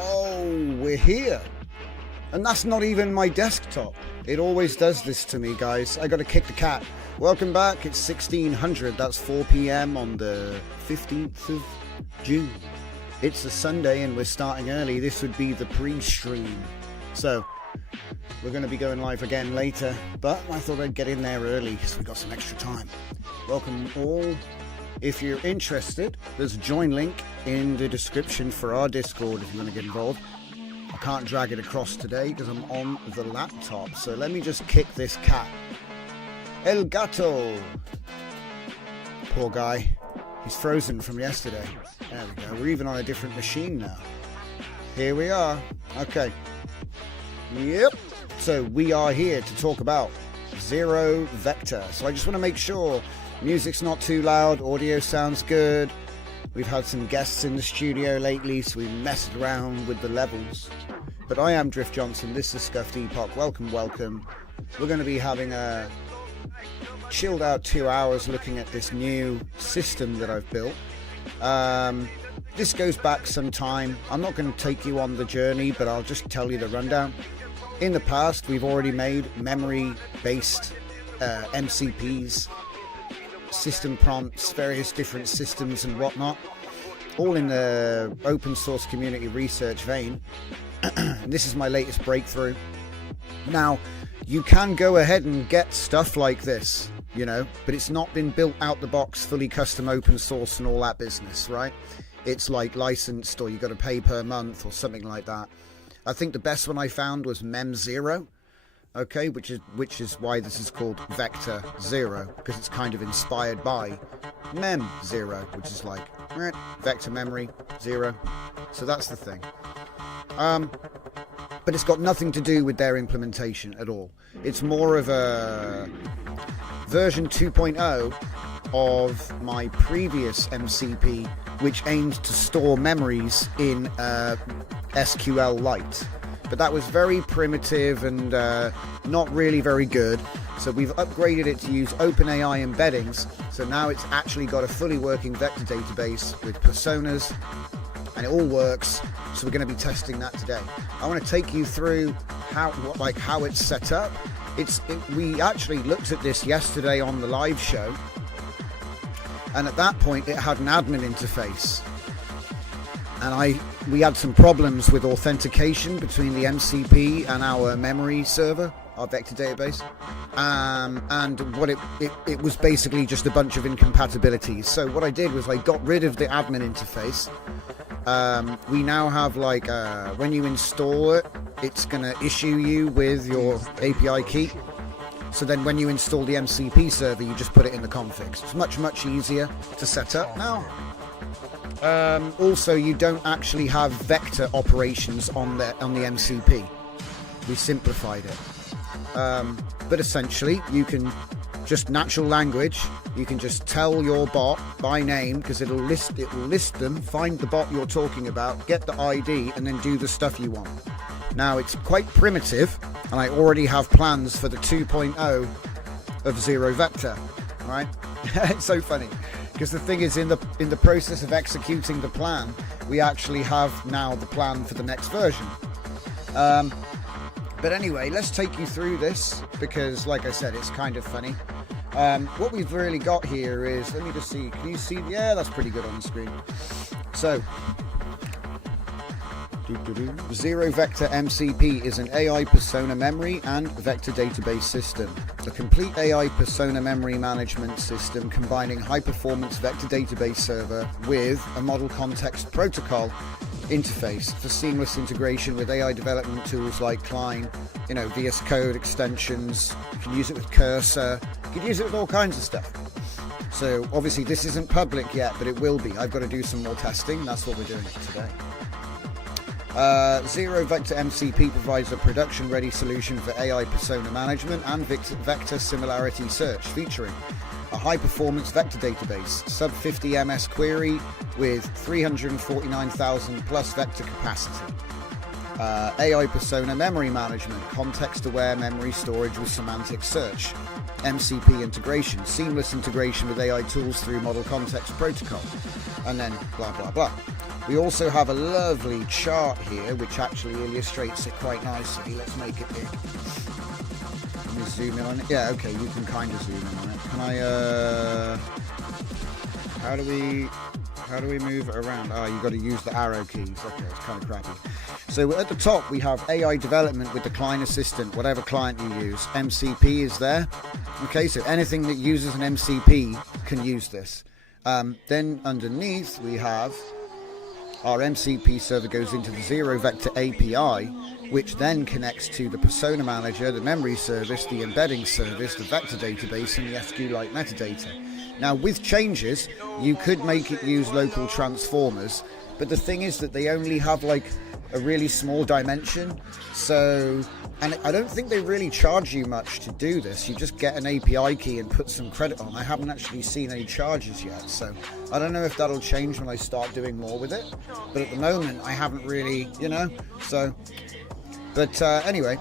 Oh, we're here. And that's not even my desktop. It always does this to me, guys. I gotta kick the cat. Welcome back. It's 1600. That's 4 p.m. on the 15th of June. It's a Sunday and we're starting early. This would be the pre-stream. So, we're going to be going live again later. But I thought I'd get in there early because we got some extra time. Welcome all. If you're interested, there's a join link in the description for our Discord if you want to get involved. I can't drag it across today because I'm on the laptop. So let me just kick this cat. El Gato. Poor guy. He's frozen from yesterday. There we go. We're even on a different machine now. Here we are. Okay. Yep. So we are here to talk about Zero Vector. So I just want to make sure music's not too loud, audio sounds good. We've had some guests in the studio lately, so we messed around with the levels. But I am Drift Johnson, this is Scuffed Epoch. Welcome, welcome. We're going to be having a chilled out 2 hours looking at this new system that I've built. This goes back some time. I'm not going to take you on the journey, but I'll just tell you the rundown. In the past, we've already made memory-based MCPs, system prompts, various different systems and whatnot, all in the open source community research vein. And this is my latest breakthrough. Now, you can go ahead and get stuff like this, you know, but it's not been built out the box, fully custom open source and all that business, right? It's like licensed, or you got to pay per month or something like that. I think the best one I found was Mem0. Okay, which is why this is called Vector 0, because it's kind of inspired by Mem0, which is like vector memory 0. So that's the thing. But it's got nothing to do with their implementation at all. It's more of a version 2.0 of my previous MCP, which aimed to store memories in SQLite. But that was very primitive and not really very good. So we've upgraded it to use OpenAI embeddings. So now it's actually got a fully working vector database with personas, and it all works. So we're going to be testing that today. I want to take you through how it's set up. We actually looked at this yesterday on the live show, and at that point it had an admin interface. And we had some problems with authentication between the MCP and our memory server, our vector database. And what it was basically just a bunch of incompatibilities. So what I did was I got rid of the admin interface. We now have when you install it, it's going to issue you with your API key. So then when you install the MCP server, you just put it in the configs. It's much, much easier to set up now. Also, you don't actually have vector operations on the MCP. We simplified it. But essentially, you can just natural language. You can just tell your bot by name, because it will list them, find the bot you're talking about, get the ID, and then do the stuff you want. Now, it's quite primitive, and I already have plans for the 2.0 of Zero Vector, right? It's so funny, because the thing is, in the process of executing the plan, we actually have now the plan for the next version. But anyway, let's take you through this, because like I said, it's kind of funny. What we've really got here is, let me just see, can you see? Yeah, that's pretty good on the screen. So, Zero Vector MCP is an AI persona memory and vector database system. A complete AI persona memory management system combining high-performance vector database server with a model context protocol interface for seamless integration with AI development tools like Klein, VS Code extensions. You can use it with Cursor. You can use it with all kinds of stuff. So obviously this isn't public yet, but it will be. I've got to do some more testing. That's what we're doing today. Zero Vector MCP provides a production-ready solution for AI persona management and vector similarity search, featuring a high-performance vector database, sub-50 MS query with 349,000 plus vector capacity. AI persona memory management, context-aware memory storage with semantic search. MCP integration, seamless integration with AI tools through model context protocol. And then blah, blah, blah. We also have a lovely chart here which actually illustrates it quite nicely. Let's make it big. Let me zoom in on it. Yeah, okay, you can kind of zoom in on it. Can I, how do we move it around? Oh, you've got to use the arrow keys. Okay, it's kind of crappy. So at the top we have AI development with the Klein Assistant, whatever client you use. MCP is there. Okay, so anything that uses an MCP can use this. Then underneath we have our MCP server goes into the Zero Vector API, which then connects to the Persona Manager, the memory service, the embedding service, the vector database, and the SQLite metadata. Now, with changes, you could make it use local transformers, but the thing is that they only have like a really small dimension. So, and I don't think they really charge you much to do this. You just get an API key and put some credit on. I haven't actually seen any charges yet, so I don't know if that'll change when I start doing more with it. But at the moment, I haven't really, so. But anyway,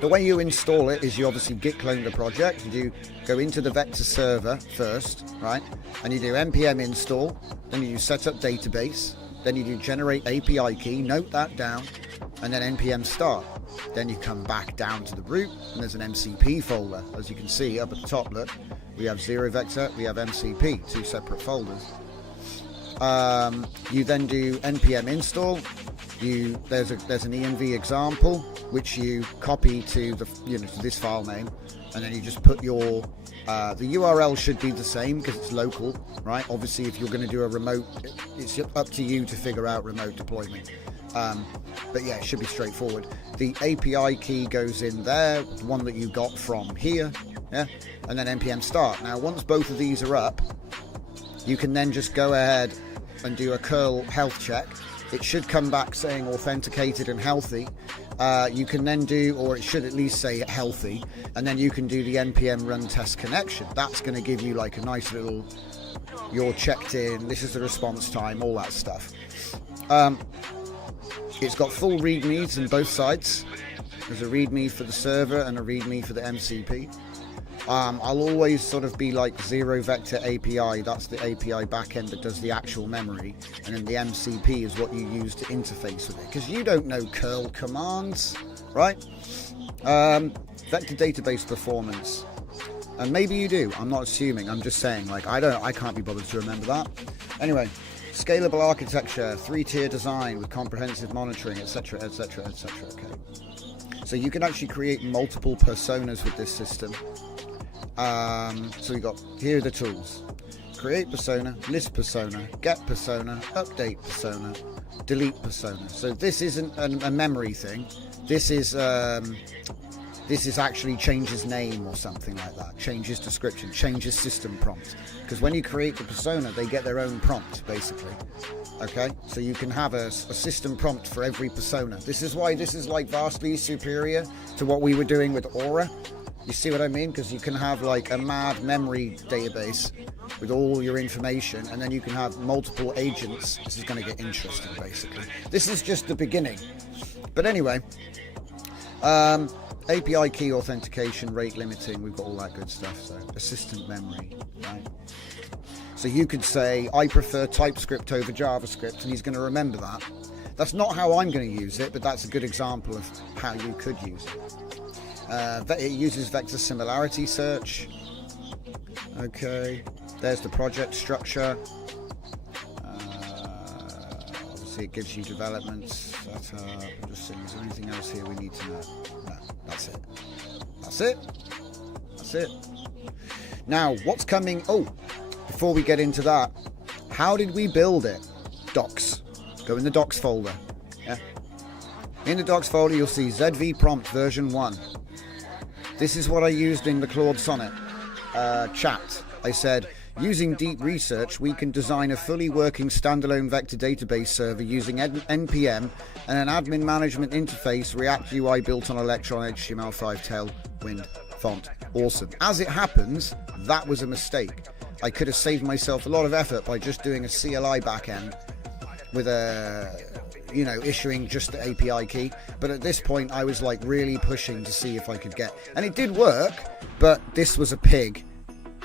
the way you install it is you obviously git clone the project. You go into the vector server first, right? And you do npm install, then you do setup database, then you do generate API key, note that down, and then npm start. Then you come back down to the root, and there's an MCP folder. As you can see up at the top, look, we have Zero Vector, we have MCP, two separate folders. You then do npm install. There's an env example which you copy to the to this file name, and then you just put your the URL should be the same because it's local, right? Obviously, if you're going to do a remote, it's up to you to figure out remote deployment. But yeah, it should be straightforward. The API key goes in there, the one that you got from here, yeah, and then npm start. Now, once both of these are up, you can then just go ahead and do a curl health check. It should come back saying authenticated and healthy. You can then do, or it should at least say healthy, and then you can do the npm run test connection. That's going to give you like a nice little, you're checked in, this is the response time, all that stuff. It's got full readmes on both sides. There's a readme for the server and a readme for the MCP. I'll always sort of be like Zero Vector API, that's the API backend that does the actual memory, and then the MCP is what you use to interface with it, because you don't know curl commands, right? Vector database performance, and maybe you do, I'm not assuming, I'm just saying, like, I can't be bothered to remember that. Anyway, scalable architecture, 3-tier design with comprehensive monitoring, etc, etc, etc. Okay, so you can actually create multiple personas with this system. So we got, here are the tools: create persona, list persona, get persona, update persona, delete persona. So this isn't a memory thing. This is actually changes name or something like that, changes description, changes system prompt. Because when you create the persona, they get their own prompt, basically. Okay, so you can have a system prompt for every persona. This is why this is like vastly superior to what we were doing with Aura. You see what I mean? Because you can have like a mad memory database with all your information, and then you can have multiple agents. This is going to get interesting, basically. This is just the beginning. But anyway, API key authentication, rate limiting, we've got all that good stuff. So assistant memory, right? So you could say, I prefer TypeScript over JavaScript, and he's going to remember that. That's not how I'm going to use it, but that's a good example of how you could use it. It uses vector similarity search. Okay, there's the project structure. Obviously it gives you development setup. I'm just seeing, is there anything else here we need to know? No, that's it. That's it. That's it. Now, what's coming? Oh, before we get into that, how did we build it? Docs. Go in the docs folder. Yeah. In the docs folder, you'll see ZV prompt version 1. This is what I used in the Claude Sonnet chat. I said, using deep research, we can design a fully working standalone vector database server using NPM and an admin management interface, React UI built on Electron HTML5 Tailwind font. Awesome. As it happens, that was a mistake. I could have saved myself a lot of effort by just doing a CLI backend with issuing just the API key. But at this point, I was like really pushing to see if I could get, and it did work, but this was a pig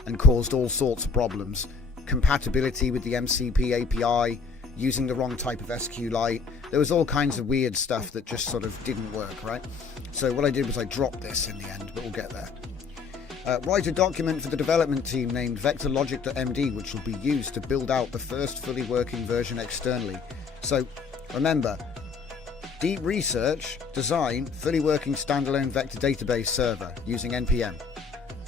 and caused all sorts of problems. Compatibility with the MCP API, using the wrong type of SQLite. There was all kinds of weird stuff that just sort of didn't work, right? So what I did was I dropped this in the end, but we'll get there. Write a document for the development team named vectorlogic.md, which will be used to build out the first fully working version externally. So remember, deep research, design, fully working standalone vector database server using NPM.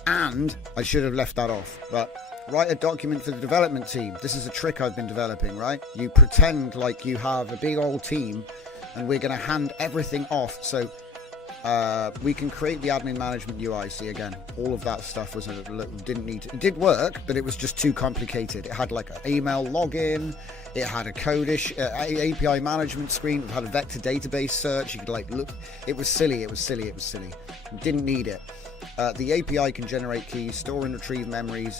And I should have left that off, but write a document for the development team. This is a trick I've been developing, right? You pretend like you have a big old team and we're going to hand everything off. So we can create the admin management UI. See, again, all of that stuff was didn't need to, it did work, but it was just too complicated. It had like an email login, it had a codish API management screen, it had a vector database search. You could like look, it was silly. You didn't need it. The API can generate keys, store and retrieve memories.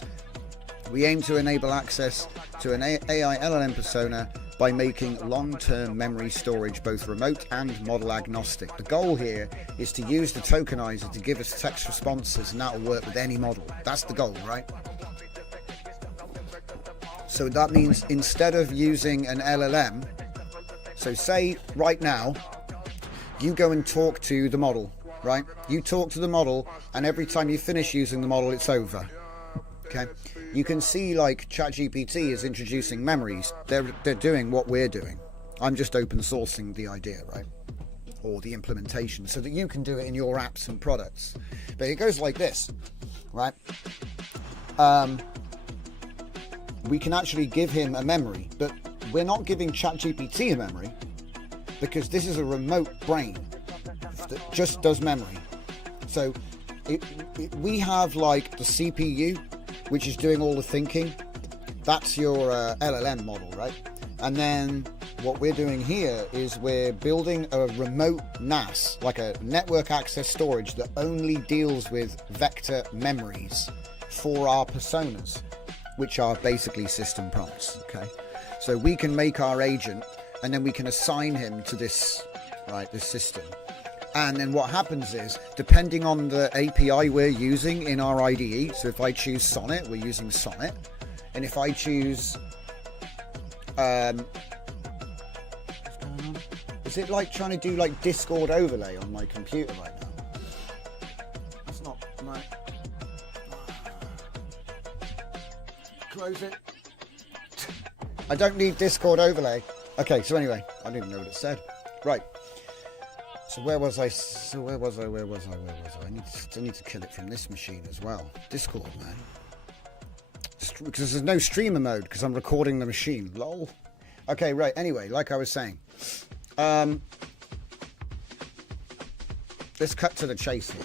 We aim to enable access to an AI LLM persona by making long-term memory storage both remote and model agnostic. The goal here is to use the tokenizer to give us text responses, and that will work with any model. That's the goal, right? So that means instead of using an LLM, so say right now, you go and talk to the model, right? You talk to the model, and every time you finish using the model, it's over. Okay, you can see like ChatGPT is introducing memories. They're doing what we're doing. I'm just open sourcing the idea, right? Or the implementation so that you can do it in your apps and products. But it goes like this, right? We can actually give him a memory, but we're not giving ChatGPT a memory because this is a remote brain that just does memory. So we have like the CPU, which is doing all the thinking. That's your LLM model, right? And then what we're doing here is we're building a remote NAS, like a network access storage that only deals with vector memories for our personas, which are basically system prompts, okay? So we can make our agent and then we can assign him to this, right, this system. And then what happens is, depending on the API we're using in our IDE, so if I choose Sonnet, we're using Sonnet. And if I choose, what's going on? Is it like trying to do like Discord overlay on my computer right now? That's not right. Close it. I don't need Discord overlay. Okay, so anyway, I don't even know what it said. Right. So where was I? I need to kill it from this machine as well. Discord, man. Because there's no streamer mode because I'm recording the machine. Lol. Okay, right. Anyway, like I was saying, let's cut to the chase here.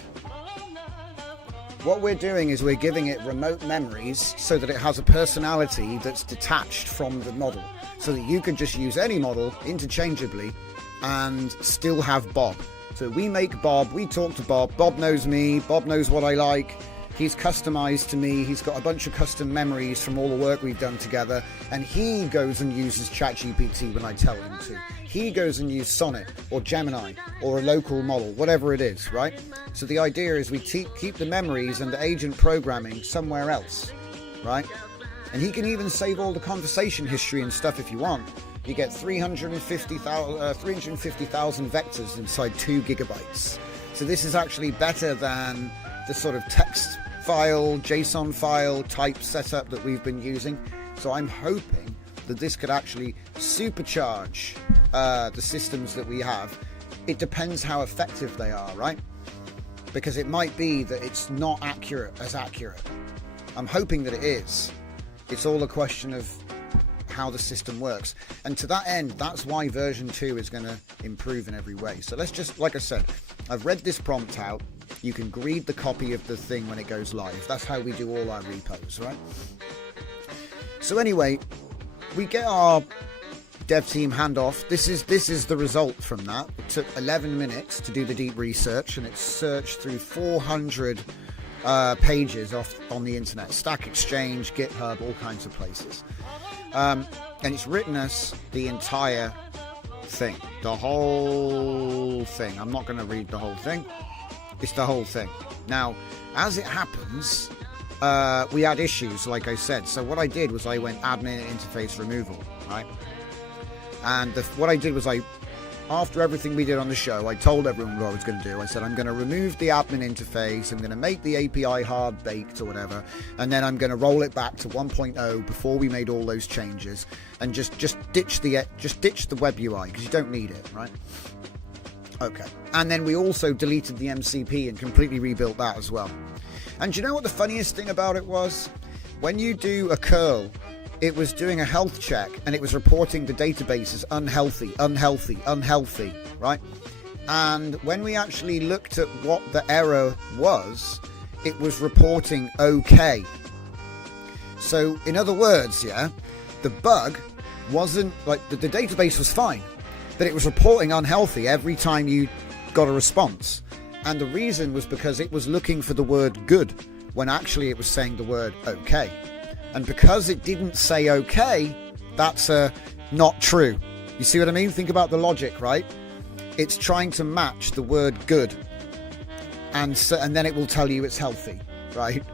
What we're doing is we're giving it remote memories so that it has a personality that's detached from the model, so that you can just use any model interchangeably and still have Bob. So we make Bob, we talk to Bob, Bob knows me, Bob knows what I like, he's customized to me, he's got a bunch of custom memories from all the work we've done together, and he goes and uses ChatGPT when I tell him to. He goes and uses Sonnet or Gemini or a local model, whatever it is, right? So the idea is we keep the memories and the agent programming somewhere else, right? And he can even save all the conversation history and stuff if you want. You get 350,000 vectors inside 2 gigabytes. So this is actually better than the sort of text file, JSON file type setup that we've been using. So I'm hoping that this could actually supercharge the systems that we have. It depends how effective they are, right? Because it might be that it's not as accurate. I'm hoping that it is. It's all a question of how the system works, and to that end, that's why version 2 is going to improve in every way. So let's just, like I said, I've read this prompt out. You can read the copy of the thing when it goes live. That's how we do all our repos, right? So anyway, we get our dev team handoff. This is the result from that. It took 11 minutes to do the deep research, and it's searched through 400 pages on the internet, Stack Exchange, GitHub, all kinds of places. And it's written us the entire thing, the whole thing. I'm not going to read the whole thing. It's the whole thing. Now, as it happens, we had issues, like I said. So what I did was I went admin interface removal, right? And what I did was after everything we did on the show, I told everyone what I was going to do. I said, I'm going to remove the admin interface. I'm going to make the API hard-baked or whatever. And then I'm going to roll it back to 1.0 before we made all those changes. And just ditch the web UI because you don't need it, right? Okay. And then we also deleted the MCP and completely rebuilt that as well. And do you know what the funniest thing about it was? When you do a curl, it was doing a health check and it was reporting the database as unhealthy, right? And when we actually looked at what the error was, it was reporting okay. So in other words, yeah, the bug wasn't like the database was fine, but it was reporting unhealthy every time you got a response. And the reason was because it was looking for the word good when actually it was saying the word okay. And because it didn't say okay, that's not true. You see what I mean? Think about the logic, right? It's trying to match the word good. And then it will tell you it's healthy, right?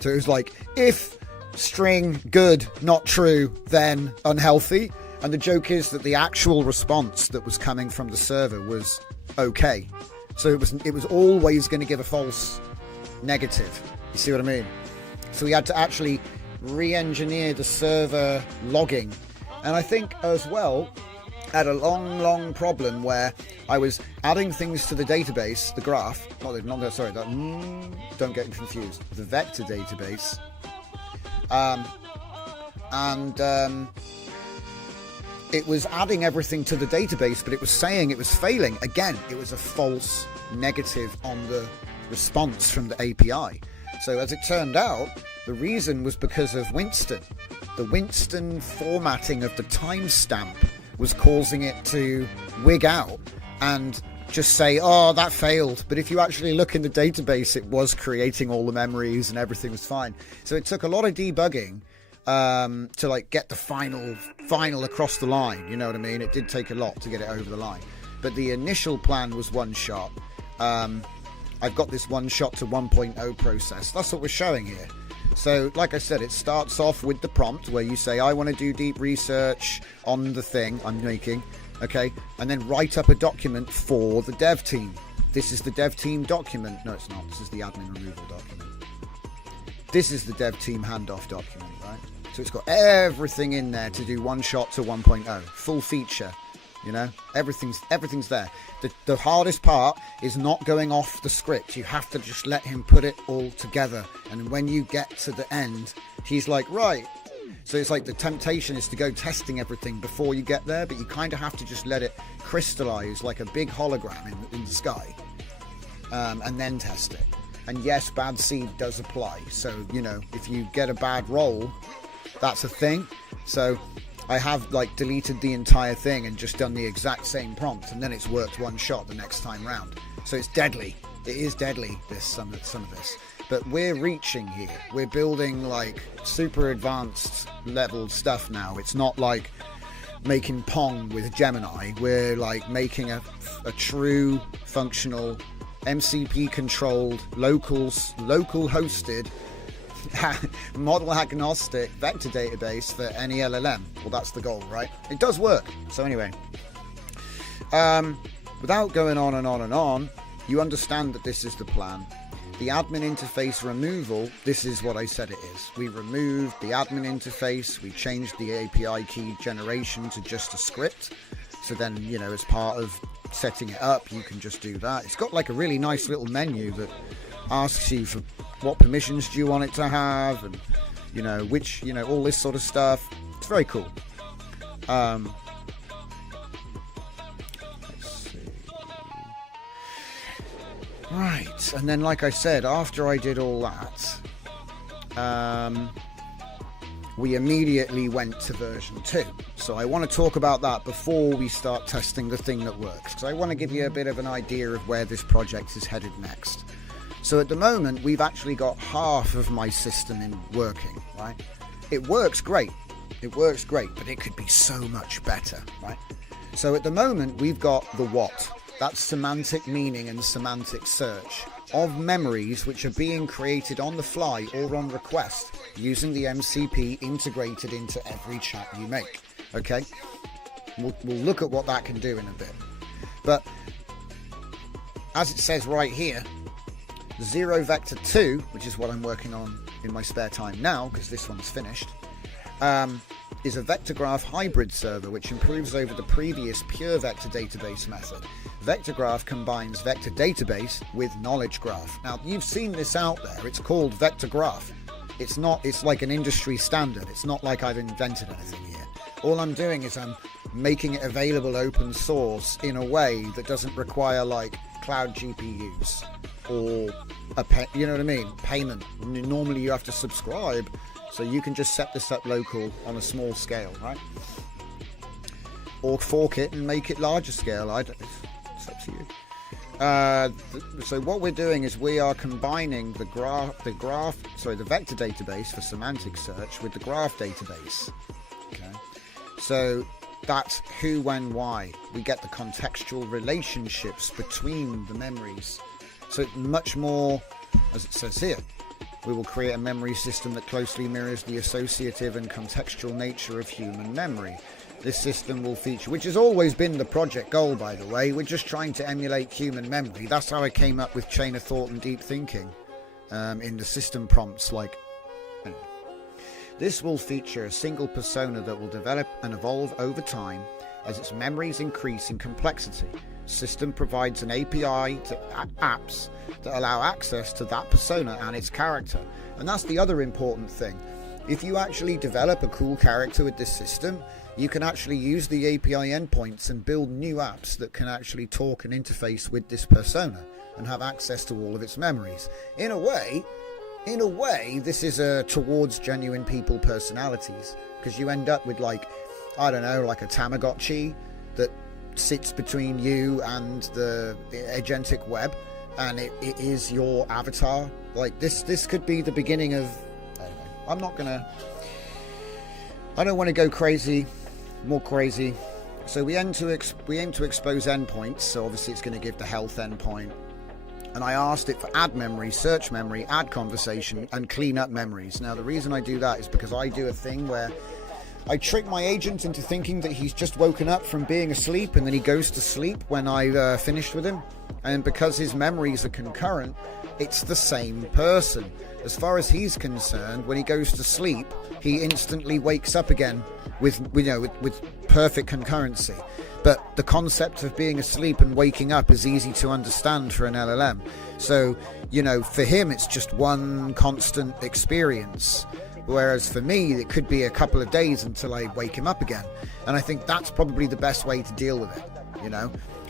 So it was like, if string good, not true, then unhealthy. And the joke is that the actual response that was coming from the server was okay. So it was always going to give a false negative. You see what I mean? So we had to actually re-engineer the server logging, and I think as well had a long problem where I was adding things to the database, the graph, don't get confused, the vector database, and it was adding everything to the database, but it was saying it was failing. Again, it was a false negative on the response from the API. So as it turned out, the reason was because of Winston. The Winston formatting of the timestamp was causing it to wig out and just say, oh, that failed. But if you actually look in the database, it was creating all the memories and everything was fine. So it took a lot of debugging to like get the final across the line. You know what I mean? It did take a lot to get it over the line. But the initial plan was one shot. I've got this one shot to 1.0 process. That's what we're showing here. So, like I said, it starts off with the prompt where you say, I want to do deep research on the thing I'm making, okay? And then write up a document for the dev team. This is the dev team document. No, it's not. This is the admin removal document. This is the dev team handoff document, right? So it's got everything in there to do one shot to 1.0. Full feature, you know? Everything's there. The hardest part is not going off the script. You have to just let him put it all together. And when you get to the end, he's like, right. So it's like the temptation is to go testing everything before you get there, but you kind of have to just let it crystallize like a big hologram in the sky, and then test it. And yes, bad seed does apply. So, you know, if you get a bad roll, that's a thing. So I have like deleted the entire thing and just done the exact same prompt, and then it's worked one shot the next time round. So it's deadly. It is deadly, some of this. But we're reaching here. We're building like super advanced level stuff now. It's not like making Pong with Gemini. We're like making a true functional MCP controlled local hosted model agnostic vector database for any LLM. Well, that's the goal, right? It does work. So anyway, without going on and on and on, you understand that this is the plan. The admin interface removal, this is what I said it is. We removed the admin interface, we changed the API key generation to just a script. So then, you know, as part of setting it up, you can just do that. It's got like a really nice little menu that asks you for what permissions do you want it to have, and, you know, which, you know, all this sort of stuff. It's very cool. Right, and then like I said, after I did all that, we immediately went to version 2. So I want to talk about that before we start testing the thing that works, because I want to give you a bit of an idea of where this project is headed next. So at the moment, we've actually got half of my system working, right? It works great. It works great, but it could be so much better, right? So at the moment, we've got the what. That's semantic meaning and semantic search of memories which are being created on the fly or on request using the MCP integrated into every chat you make. Okay, we'll look at what that can do in a bit. But as it says right here, 0 Vector 2, which is what I'm working on in my spare time now because this one's finished, is a vector graph hybrid server which improves over the previous pure vector database method. Vector graph combines vector database with knowledge graph. Now, you've seen this out there. It's called vector graph. It's like an industry standard. It's not like I've invented anything here. All I'm doing is I'm making it available open source in a way that doesn't require like cloud GPUs or you know what I mean? Payment. Normally you have to subscribe. So you can just set this up local on a small scale, right? Or fork it and make it larger scale. It's up to you. So what we're doing is we are combining the vector database for semantic search with the graph database. Okay. So that's who, when, why. We get the contextual relationships between the memories. So it's much more, as it says here, we will create a memory system that closely mirrors the associative and contextual nature of human memory. This system will feature, which has always been the project goal, by the way. We're just trying to emulate human memory. That's how I came up with chain of thought and deep thinking in the system prompts. Anyway. This will feature a single persona that will develop and evolve over time as its memories increase in complexity. System provides an API to apps that allow access to that persona and its character. And that's the other important thing. If you actually develop a cool character with this system, you can actually use the API endpoints and build new apps that can actually talk and interface with this persona and have access to all of its memories. In a way, this is towards genuine people personalities, because you end up with like a Tamagotchi that sits between you and the agentic web, and it is your avatar. Like this could be the beginning of, I don't want to go more crazy. So we aim to expose endpoints. So obviously it's going to give the health endpoint, and I asked it for add memory, search memory, add conversation, and clean up memories. Now the reason I do that is because I do a thing where I trick my agent into thinking that he's just woken up from being asleep, and then he goes to sleep when I've finished with him. And because his memories are concurrent, it's the same person. As far as he's concerned, when he goes to sleep, he instantly wakes up again with perfect concurrency. But the concept of being asleep and waking up is easy to understand for an LLM. So, for him, it's just one constant experience. Whereas for me, it could be a couple of days until I wake him up again. And I think that's probably the best way to deal with it,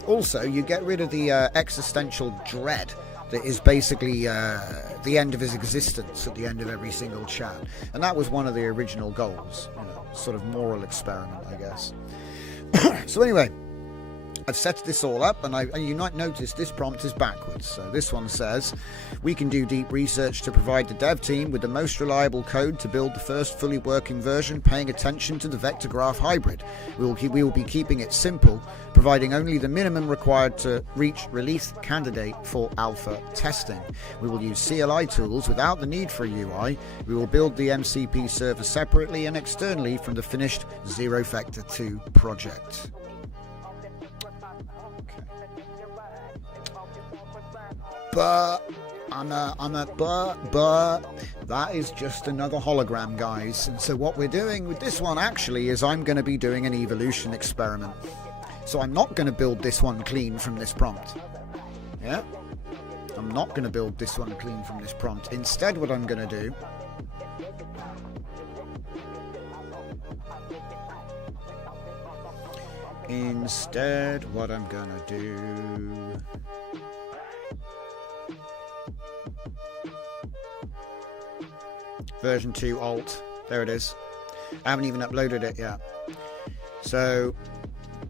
Also, you get rid of the existential dread that is basically the end of his existence at the end of every single chat. And that was one of the original goals, you know, sort of moral experiment, I guess. So anyway, I've set this all up, and you might notice this prompt is backwards. So this one says, we can do deep research to provide the dev team with the most reliable code to build the first fully working version, paying attention to the vector graph hybrid. We will be keeping it simple, providing only the minimum required to reach release candidate for alpha testing. We will use CLI tools without the need for a UI. We will build the MCP server separately and externally from the finished Zero Vector 2 project. But that is just another hologram, guys. And so what we're doing with this one actually is I'm going to be doing an evolution experiment. So I'm not going to build this one clean from this prompt. Yeah, I'm not going to build this one clean from this prompt. Instead, what I'm going to do version 2 alt, there it is. I haven't even uploaded it yet. So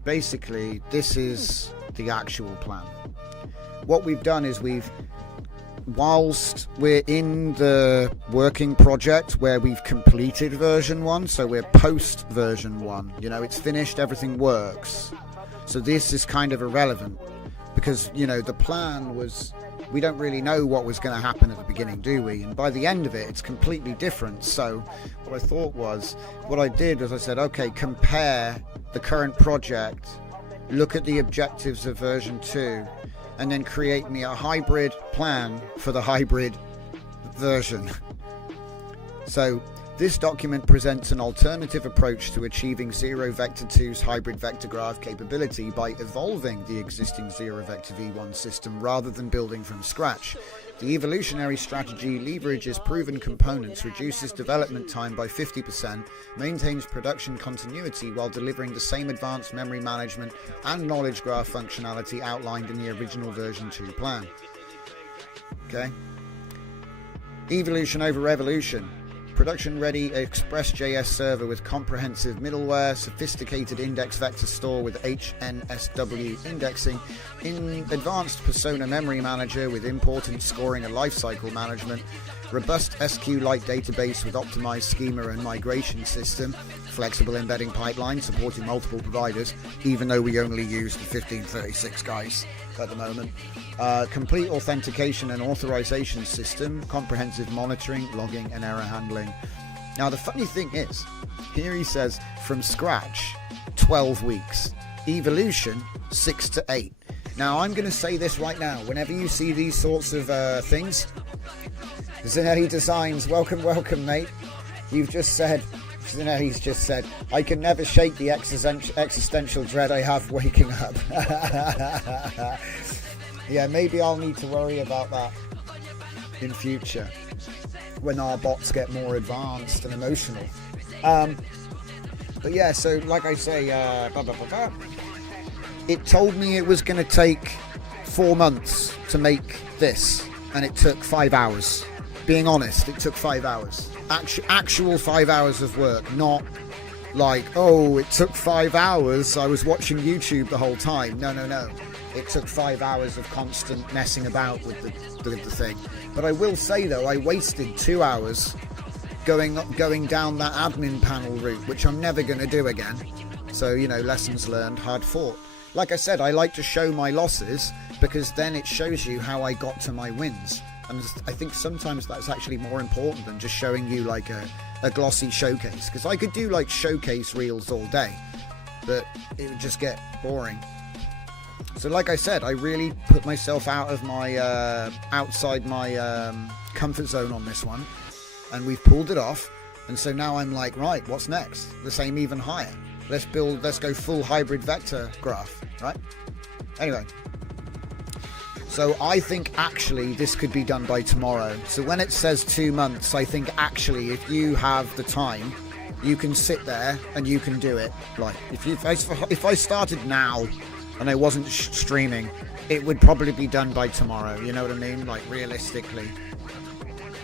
basically this is the actual plan. What we've done is whilst we're in the working project where we've completed version 1, so we're post version 1, you know, it's finished, everything works. So this is kind of irrelevant because, you know, the plan was, we don't really know what was going to happen at the beginning, do we? And by the end of it, it's completely different. So what I thought was, what I did was I said, okay, compare the current project, look at the objectives of version 2, and then create me a hybrid plan for the hybrid version. So this document presents an alternative approach to achieving Zero Vector 2's hybrid vector graph capability by evolving the existing Zero Vector V1 system rather than building from scratch. The evolutionary strategy leverages proven components, reduces development time by 50%, maintains production continuity while delivering the same advanced memory management and knowledge graph functionality outlined in the original version 2 plan. Okay. Evolution over revolution. Production-ready Express.js server with comprehensive middleware, sophisticated index vector store with HNSW indexing, advanced persona memory manager with important scoring and lifecycle management, robust SQLite database with optimized schema and migration system, flexible embedding pipeline supporting multiple providers, even though we only use the 1536 guys at the moment. Complete authentication and authorization system, comprehensive monitoring, logging and error handling. Now the funny thing is, here he says from scratch 12 weeks, evolution 6 to 8. Now I'm going to say this right now, whenever you see these sorts of things, Zinelli Designs, welcome mate. You've just said, Zinelli's just said, I can never shake the existential dread I have waking up. Yeah, maybe I'll need to worry about that in future when our bots get more advanced and emotional. But yeah, so like I say, it told me it was going to take 4 months to make this, and it took 5 hours. Being honest, it took 5 hours. Actual 5 hours of work, not like, oh, it took 5 hours, I was watching YouTube the whole time. No. It took 5 hours of constant messing about with the thing. But I will say, though, I wasted 2 hours going down that admin panel route, which I'm never going to do again. So, you know, lessons learned, hard fought. Like I said, I like to show my losses because then it shows you how I got to my wins. And I think sometimes that's actually more important than just showing you like a glossy showcase. Because I could do like showcase reels all day, but it would just get boring. So like I said, I really put myself out of my outside my comfort zone on this one, and we've pulled it off. And so now I'm like, right, what's next? Let's aim even higher. Let's go full hybrid vector graph, right? Anyway, so I think actually this could be done by tomorrow. So when it says 2 months, I think actually if you have the time, you can sit there and you can do it. Like if I started now, and I wasn't streaming, it would probably be done by tomorrow. You know what I mean? Like, realistically.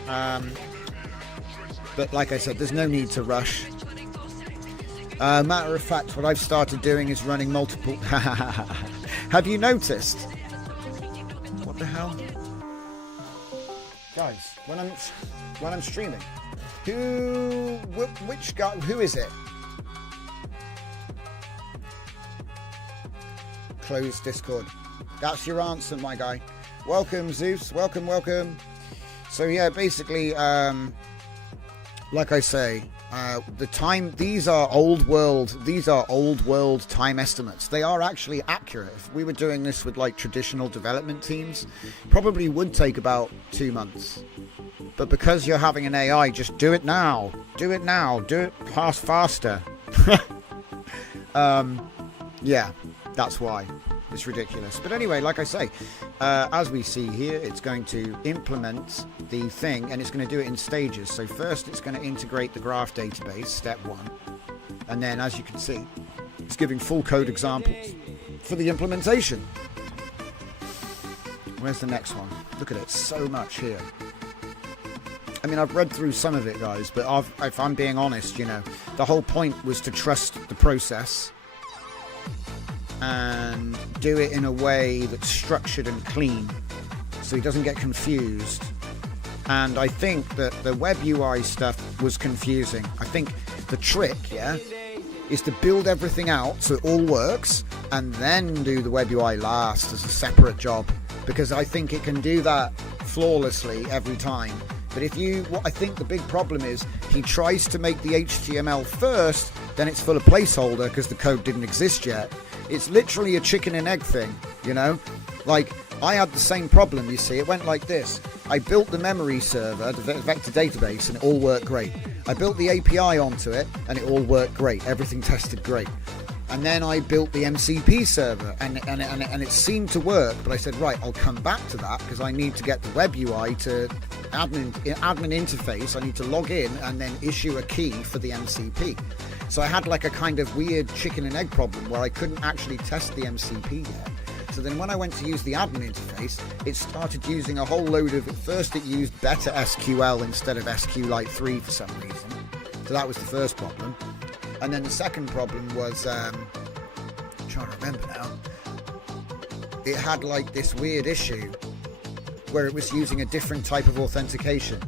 But like I said, there's no need to rush. Matter of fact, what I've started doing is running multiple... Have you noticed? What the hell? Guys, when I'm streaming, which guy, who is it? Close Discord. That's your answer, my guy. Welcome, Zeus. Welcome, welcome. So yeah, basically, like I say, the time, these are old world time estimates. They are actually accurate. If we were doing this with like traditional development teams, probably would take about 2 months. But because you're having an AI, just do it now. Do it now. Do it faster. Yeah, that's why. It's ridiculous. But anyway, like I say, as we see here, it's going to implement the thing, and it's going to do it in stages. So first it's going to integrate the graph database, step 1. And then, as you can see, it's giving full code examples for the implementation. Where's the next one? Look at it, so much here. I mean, I've read through some of it, guys, but if I'm being honest, you know, the whole point was to trust the process and do it in a way that's structured and clean so he doesn't get confused. And I think that the web UI stuff was confusing. I think the trick, yeah, is to build everything out so it all works and then do the web UI last as a separate job, because I think it can do that flawlessly every time. But what I think the big problem is, he tries to make the HTML first, then it's full of placeholder because the code didn't exist yet. It's literally a chicken and egg thing, you know? Like, I had the same problem, you see. It went like this. I built the memory server, the vector database, and it all worked great. I built the API onto it, and it all worked great. Everything tested great. And then I built the MCP server, and it seemed to work, but I said, right, I'll come back to that because I need to get the web UI to admin interface. I need to log in and then issue a key for the MCP. So I had like a kind of weird chicken and egg problem where I couldn't actually test the MCP yet. So then when I went to use the admin interface, it started using a whole load of... At first it used better SQL instead of SQLite 3 for some reason. So that was the first problem. And then the second problem was... I'm trying to remember now. It had like this weird issue where it was using a different type of authentication.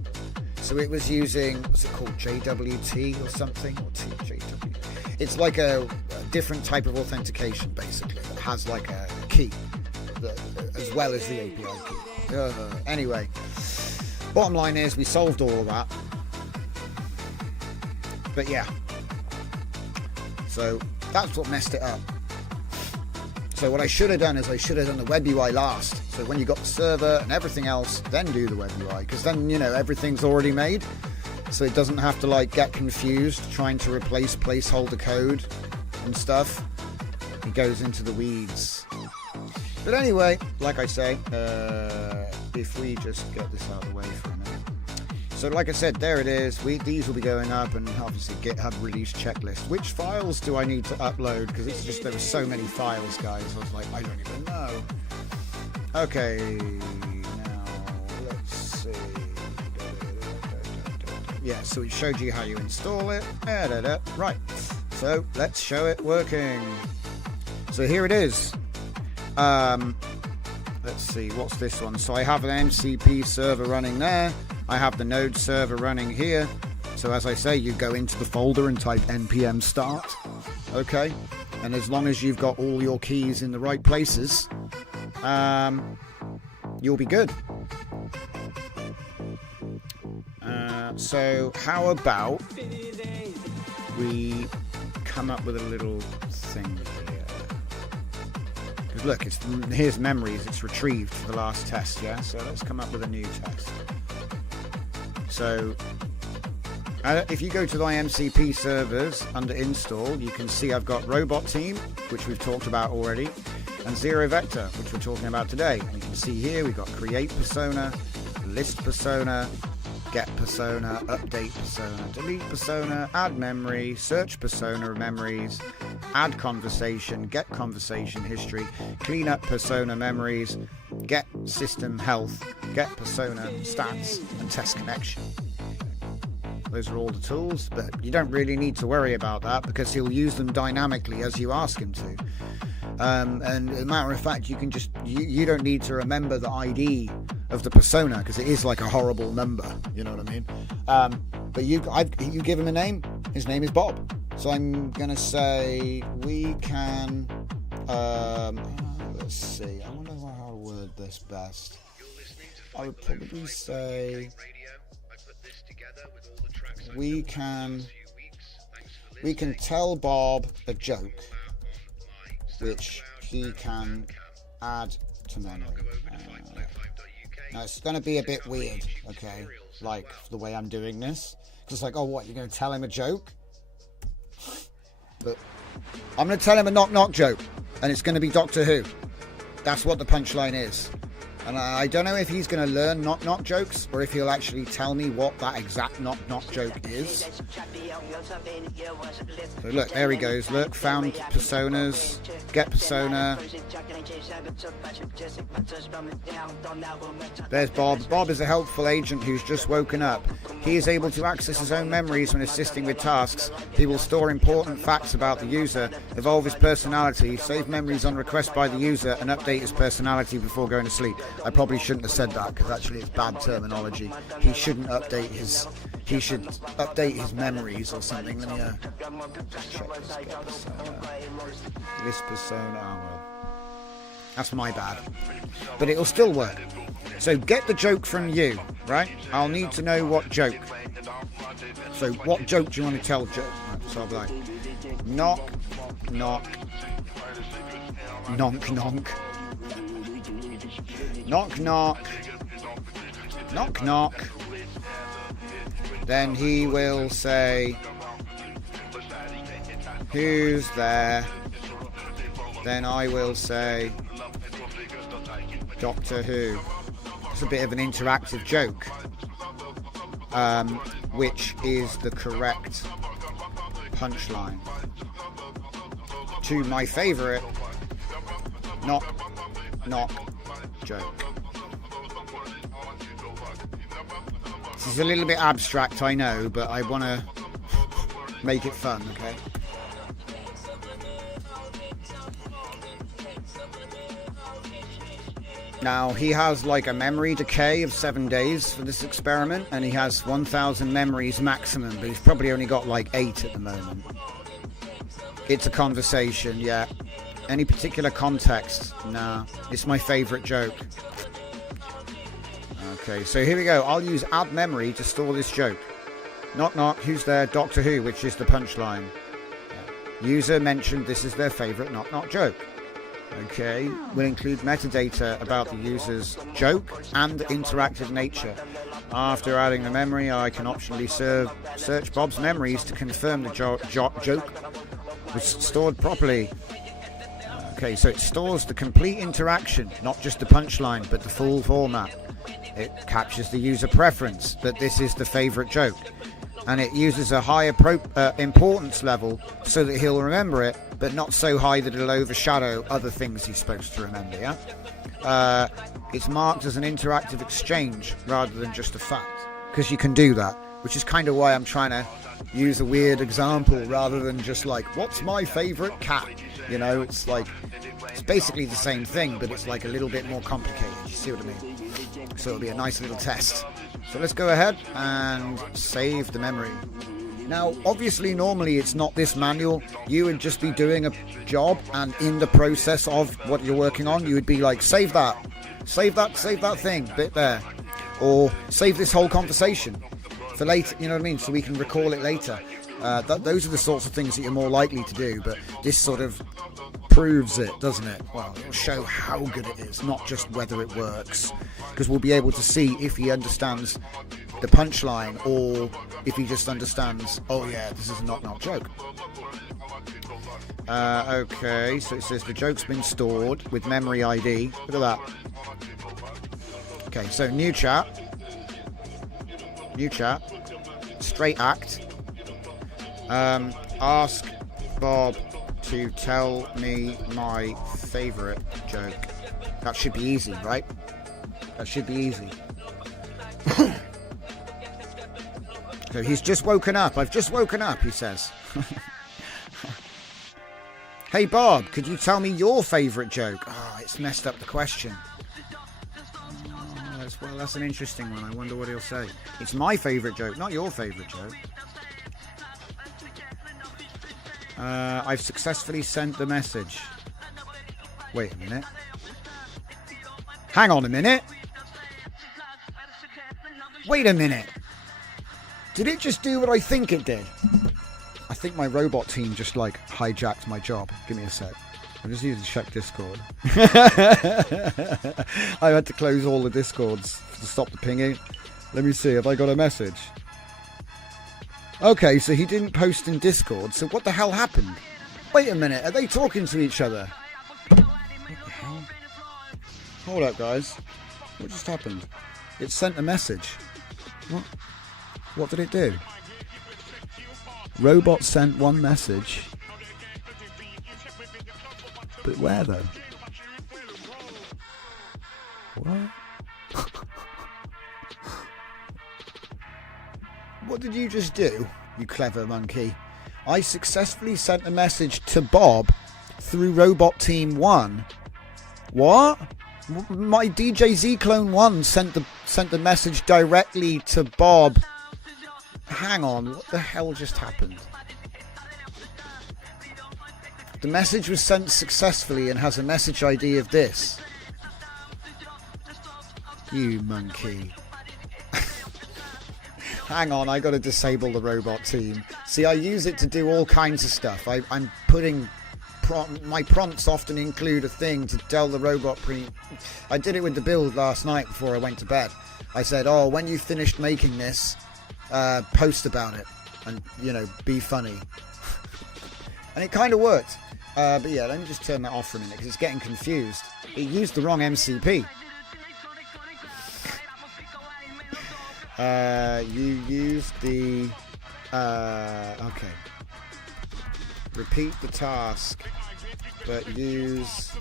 So it was using, what's it called, JWT or something? Or JW? It's like a different type of authentication, basically, that has like a key, as well as the API key. Anyway, bottom line is we solved all of that. But yeah, so that's what messed it up. So what I should have done is I should have done the web UI last. So when you got the server and everything else, then do the web UI, because then, you know, everything's already made, so it doesn't have to like get confused trying to replace placeholder code and stuff. It goes into the weeds. But anyway, like I say, if we just get this out of the way for a minute. So like I said, there it is. These will be going up, and obviously GitHub release checklist. Which files do I need to upload? Because it's just, there were so many files, guys. I was like, I don't even know. Okay, now let's see. Yeah, so it showed you how you install it. Right, so let's show it working. So here it is. Let's see, what's this one? So I have an MCP server running there. I have the node server running here. So as I say, you go into the folder and type npm start. Okay, and as long as you've got all your keys in the right places, you'll be good. So how about we come up with a little thing here? Because look, here's memories. It's retrieved for the last test, yeah? So let's come up with a new test. So if you go to the MCP servers under install, you can see I've got robot team, which we've talked about already, and zero vector, which we're talking about today. And you can see here we've got create persona, list persona, get persona, update persona, delete persona, add memory, search persona memories, add conversation, get conversation history, clean up persona memories, get system health, get persona stats, and test connection. Those are all the tools, but you don't really need to worry about that because he'll use them dynamically as you ask him to. And as a matter of fact, you can just you don't need to remember the ID of the persona because it is like a horrible number, you know what I mean? But you give him a name. His name is Bob. So I'm gonna say we can. Let's see. I wonder how to word this best. I would probably say we can tell Bob a joke which he can add to memory. Now it's going to be a bit weird, okay, like the way I'm doing this, because like, oh, what, you're going to tell him a joke? But I'm going to tell him a knock-knock joke, and it's going to be Doctor Who. That's what the punchline is. And I don't know if he's going to learn knock-knock jokes or if he'll actually tell me what that exact knock-knock joke is. So look, there he goes. Look, found personas, get persona. There's Bob. Bob is a helpful agent who's just woken up. He is able to access his own memories when assisting with tasks. He will store important facts about the user, evolve his personality, save memories on request by the user, and update his personality before going to sleep. I probably shouldn't have said that because actually it's bad terminology. He shouldn't update his. He should update his memories or something. Let me check this. This persona. Oh well, that's my bad. But it'll still work. So get the joke from you, right? I'll need to know what joke. So what joke do you want to tell, Joe? So I'll be like, knock, knock, nonk, nonk. Knock, knock. Knock, knock. Then he will say, who's there? Then I will say, Doctor Who. It's a bit of an interactive joke, which is the correct punchline to my favourite knock, knock joke. This is a little bit abstract, I know, but I want to make it fun, okay? Now, he has like a memory decay of 7 days for this experiment, and he has 1,000 memories maximum, but he's probably only got like 8 at the moment. It's a conversation, yeah. Any particular context? Nah. It's my favourite joke. Okay, so here we go. I'll use add memory to store this joke. Knock knock, who's there? Doctor Who, which is the punchline. Yeah. User mentioned this is their favourite knock knock joke. Okay, we'll include metadata about the user's joke and interactive nature. After adding the memory, I can optionally search Bob's memories to confirm the joke was stored properly. Okay, so it stores the complete interaction, not just the punchline, but the full format. It captures the user preference that this is the favourite joke, and it uses a higher importance level so that he'll remember it, but not so high that it'll overshadow other things he's supposed to remember, yeah? It's marked as an interactive exchange rather than just a fact, because you can do that, which is kind of why I'm trying to use a weird example rather than just like, what's my favourite cat? You know, it's like, it's basically the same thing, but it's like a little bit more complicated, you see what I mean? So it'll be a nice little test. So let's go ahead and save the memory. Now, obviously, normally it's not this manual. You would just be doing a job, and in the process of what you're working on, you would be like, save that thing, bit there. Or save this whole conversation for later, you know what I mean? So we can recall it later. Those are the sorts of things that you're more likely to do, but this sort of proves it, doesn't it? Well, it'll show how good it is, not just whether it works, because we'll be able to see if he understands the punchline or if he just understands, oh yeah, this is a knock-knock joke. Okay, so it says the joke's been stored with memory ID. Look at that. Okay, so new chat, straight act. Ask Bob to tell me my favorite joke. That should be easy, right? That should be easy. So he's just woken up. I've just woken up, he says. Hey Bob, could you tell me your favourite joke? Oh, it's messed up the question. Oh, that's an interesting one. I wonder what he'll say. It's my favourite joke, not your favourite joke. I've successfully sent the message. Wait a minute. Hang on a minute. Wait a minute. Did it just do what I think it did? I think my robot team just like hijacked my job. Give me a sec. I just need to check Discord. I had to close all the Discords to stop the pinging. Let me see. Have I got a message? Okay, so he didn't post in Discord. So what the hell happened? Wait a minute. Are they talking to each other? What the hell? Hold up, guys. What just happened? It sent a message. What? What did it do? Robot sent one message. But where though? What? What did you just do, you clever monkey? I successfully sent a message to Bob through Robot Team 1. What? My DJZ Clone 1 sent the message directly to Bob. Hang on, what the hell just happened? The message was sent successfully and has a message ID of this. You monkey. Hang on, I gotta disable the robot team. See, I use it to do all kinds of stuff. I'm putting... my prompts often include a thing to tell the robot I did it with the build last night before I went to bed. I said, oh, when you finished making this, post about it and, you know, be funny. And it kind of worked. But yeah, let me just turn that off for a minute because it's getting confused. It used the wrong MCP. You used the... okay. Repeat the task, but use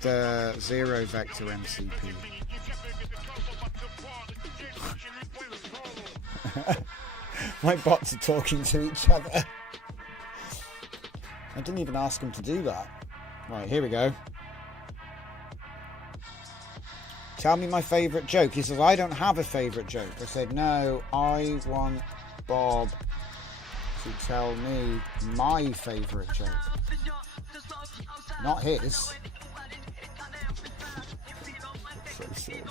the 0 vector MCP. My bots are talking to each other. I didn't even ask them to do that. Right, here we go. Tell me my favourite joke. He says, I don't have a favourite joke. I said, no, I want Bob to tell me my favourite joke. Not his. So silly.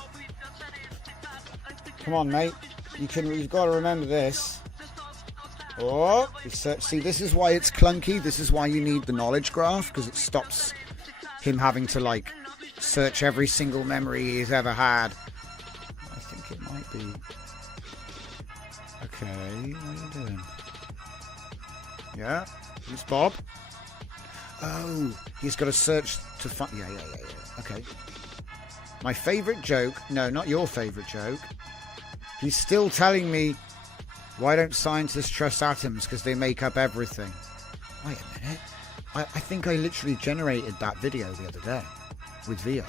Come on, mate. You've got to remember this. Oh, see, this is why it's clunky. This is why you need the knowledge graph, because it stops him having to, like, search every single memory he's ever had. I think it might be. Okay, what are you doing? Yeah, it's Bob. Oh, he's got to search to find. Yeah. Okay. My favourite joke. No, not your favourite joke. He's still telling me, why don't scientists trust atoms because they make up everything? Wait a minute. I think I literally generated that video the other day with VO.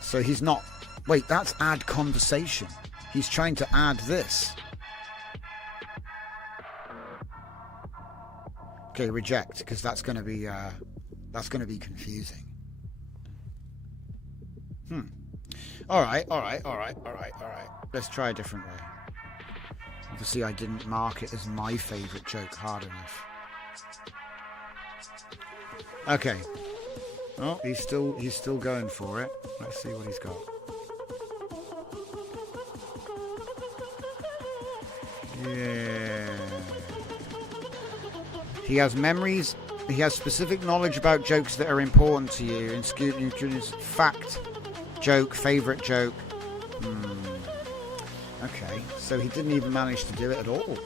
So he's not... Wait, that's add conversation. He's trying to add this. Okay, reject, because that's going to be confusing. All right. Let's try a different way. Obviously, I didn't mark it as my favourite joke hard enough. Okay. Oh, he's still going for it. Let's see what he's got. Yeah. He has memories. He has specific knowledge about jokes that are important to you. Including fact, joke, favourite joke. Okay, so he didn't even manage to do it at all.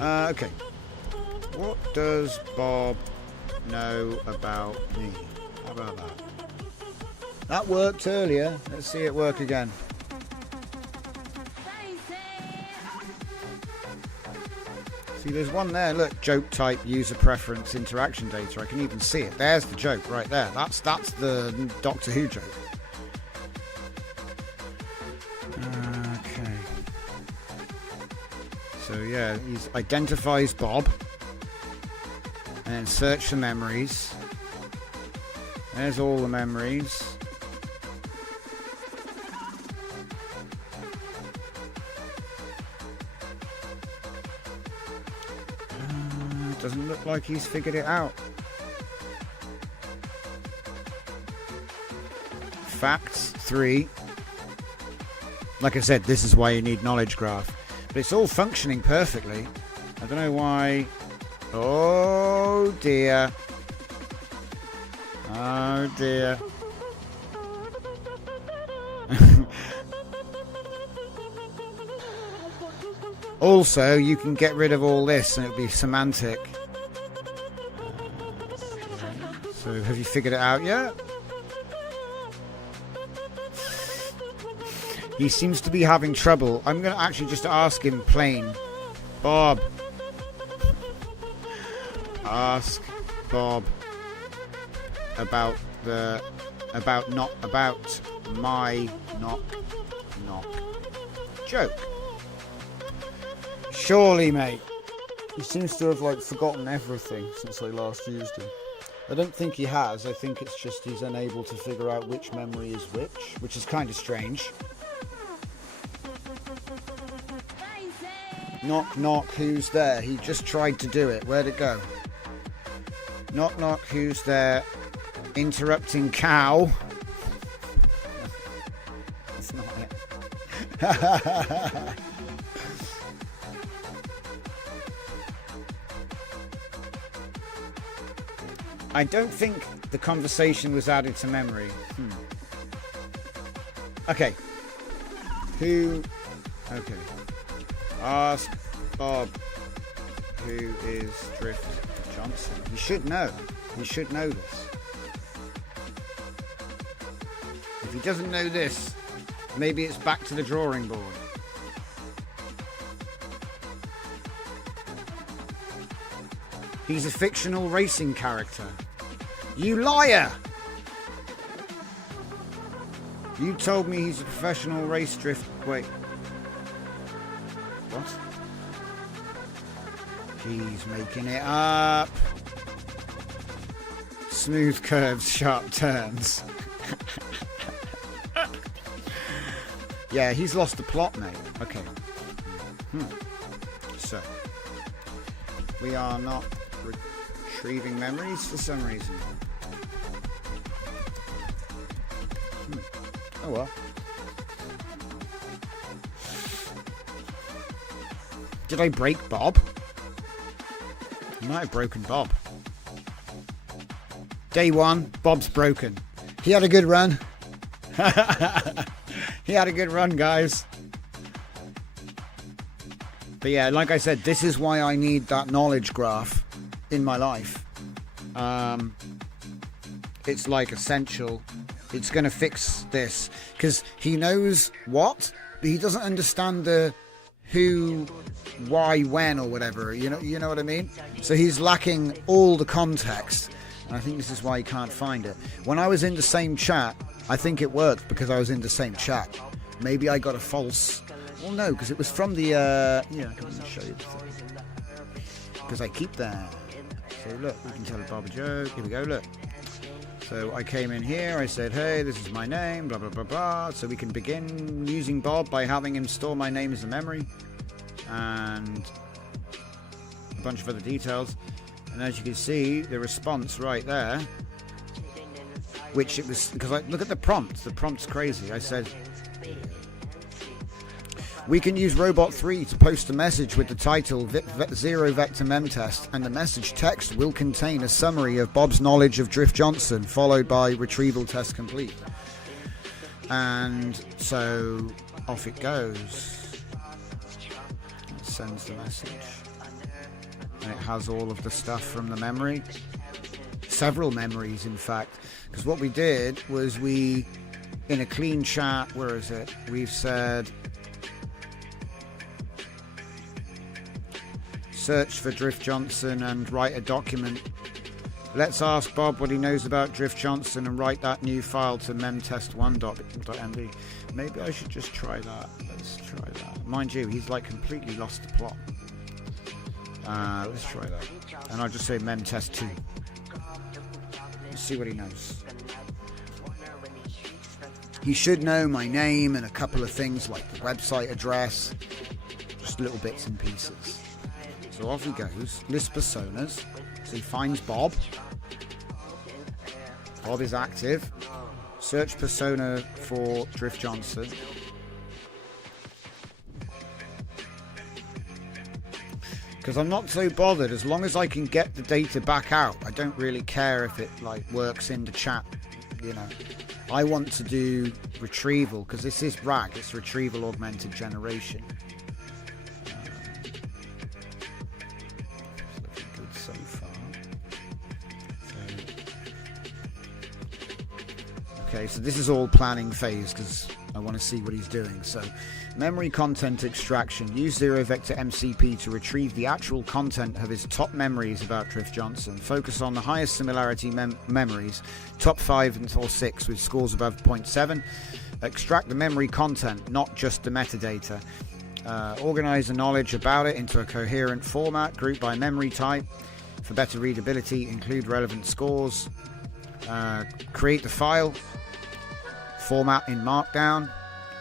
Okay. What does Bob know about me? How about that? That worked earlier. Let's see it work again. See, there's one there. Look, joke type, user preference, interaction data. I can even see it. There's the joke right there. That's the Doctor Who joke. Okay. So yeah, he identifies Bob, and then search the memories. There's all the memories. Doesn't look like he's figured it out. Facts 3. Like I said, this is why you need knowledge graph. But it's all functioning perfectly. I don't know why. Oh dear. Oh dear. Also, you can get rid of all this and it'll be semantic. So, have you figured it out yet? He seems to be having trouble. I'm going to actually just ask him plain. Bob. Ask Bob about my knock joke. Surely, mate. He seems to have forgotten everything since I last used him. I don't think he has. I think it's just he's unable to figure out which memory is which is kind of strange. Knock, knock, who's there? He just tried to do it. Where'd it go? Knock, knock, who's there? Interrupting cow. That's not it. I don't think the conversation was added to memory. Okay. Who... Okay. Ask Bob who is Drift Johnson. He should know. He should know this. If he doesn't know this, maybe it's back to the drawing board. He's a fictional racing character. You liar! You told me he's a professional race drift... Wait. What? He's making it up. Smooth curves, sharp turns. Yeah, he's lost the plot, mate. Okay. So, we are not retrieving memories for some reason. Oh well. Did I break Bob? I might have broken Bob. Day 1, Bob's broken. He had a good run. He had a good run, guys. But yeah, like I said, this is why I need that knowledge graph in my life. It's essential. It's going to fix this. Because he knows what, but he doesn't understand the who, why, when, or whatever. You know what I mean? So he's lacking all the context. And I think this is why he can't find it. When I was in the same chat, I think it worked because I was in the same chat. Maybe I got a false... Well, no, because it was from the... Yeah, I can show you the thing. Because I keep that. So look, we can tell a Bob a joke. Here we go, look. So I came in here, I said, hey, this is my name, blah, blah, blah, blah. So we can begin using Bob by having him store my name as a memory. And a bunch of other details. And as you can see, the response right there, which it was, because look at the prompt. The prompt's crazy. I said, we can use Robot 3 to post a message with the title Zero Vector Mem Test, and the message text will contain a summary of Bob's knowledge of Drift Johnson, followed by retrieval test complete. And so off it goes. It sends the message. And it has all of the stuff from the memory. Several memories, in fact. Because what we did was in a clean chat, where is it? We've said... search for Drift Johnson and write a document. Let's ask Bob what he knows about Drift Johnson and write that new file to memtest1.md. Maybe I should just try that. Let's try that. Mind you, he's like completely lost the plot. Let's try that. And I'll just say memtest2. Let's see what he knows. He should know my name and a couple of things like the website address. Just little bits and pieces. So off he goes. List personas. So he finds Bob. Bob is active. Search persona for Drift Johnson. Because I'm not so bothered. As long as I can get the data back out, I don't really care if it like works in the chat, you know. I want to do retrieval because this is RAG. It's retrieval augmented generation. It's looking good so far. Okay, so this is all planning phase because I want to see what he's doing. So, memory content extraction. Use zero vector MCP to retrieve the actual content of his top memories about Drift Johnson. Focus on the highest similarity memories, top 5 or 6 with scores above 0.7. Extract the memory content, not just the metadata. Organize the knowledge about it into a coherent format, group by memory type. For better readability, include relevant scores. Create the file. Format in Markdown.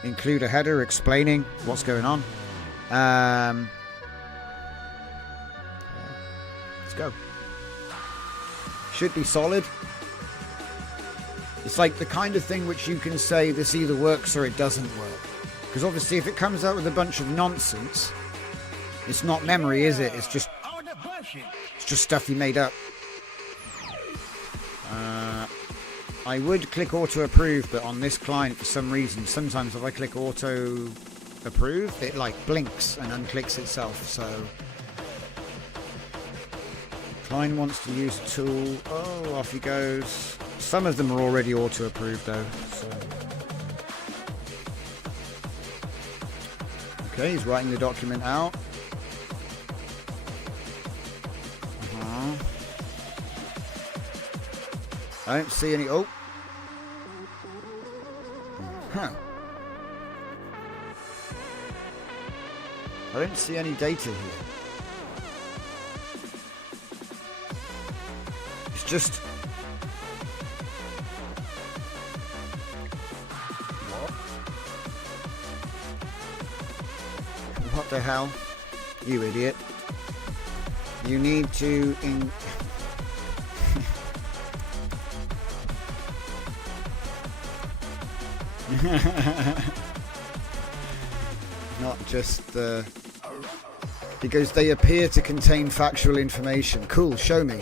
Include a header explaining what's going on. Let's go. Should be solid. It's like the kind of thing which you can say this either works or it doesn't work. Because obviously if it comes out with a bunch of nonsense, it's not memory, is it? It's just stuff you made up. I would click auto approve, but on this client for some reason, sometimes if I click auto approve, it like blinks and unclicks itself. So client wants to use a tool. Oh, off he goes. Some of them are already auto approved though. So okay, he's writing the document out. I don't see any. Oh. Huh. I don't see any data here. It's just. What the hell? You idiot. You need to. Not just because they appear to contain factual information. Cool, show me.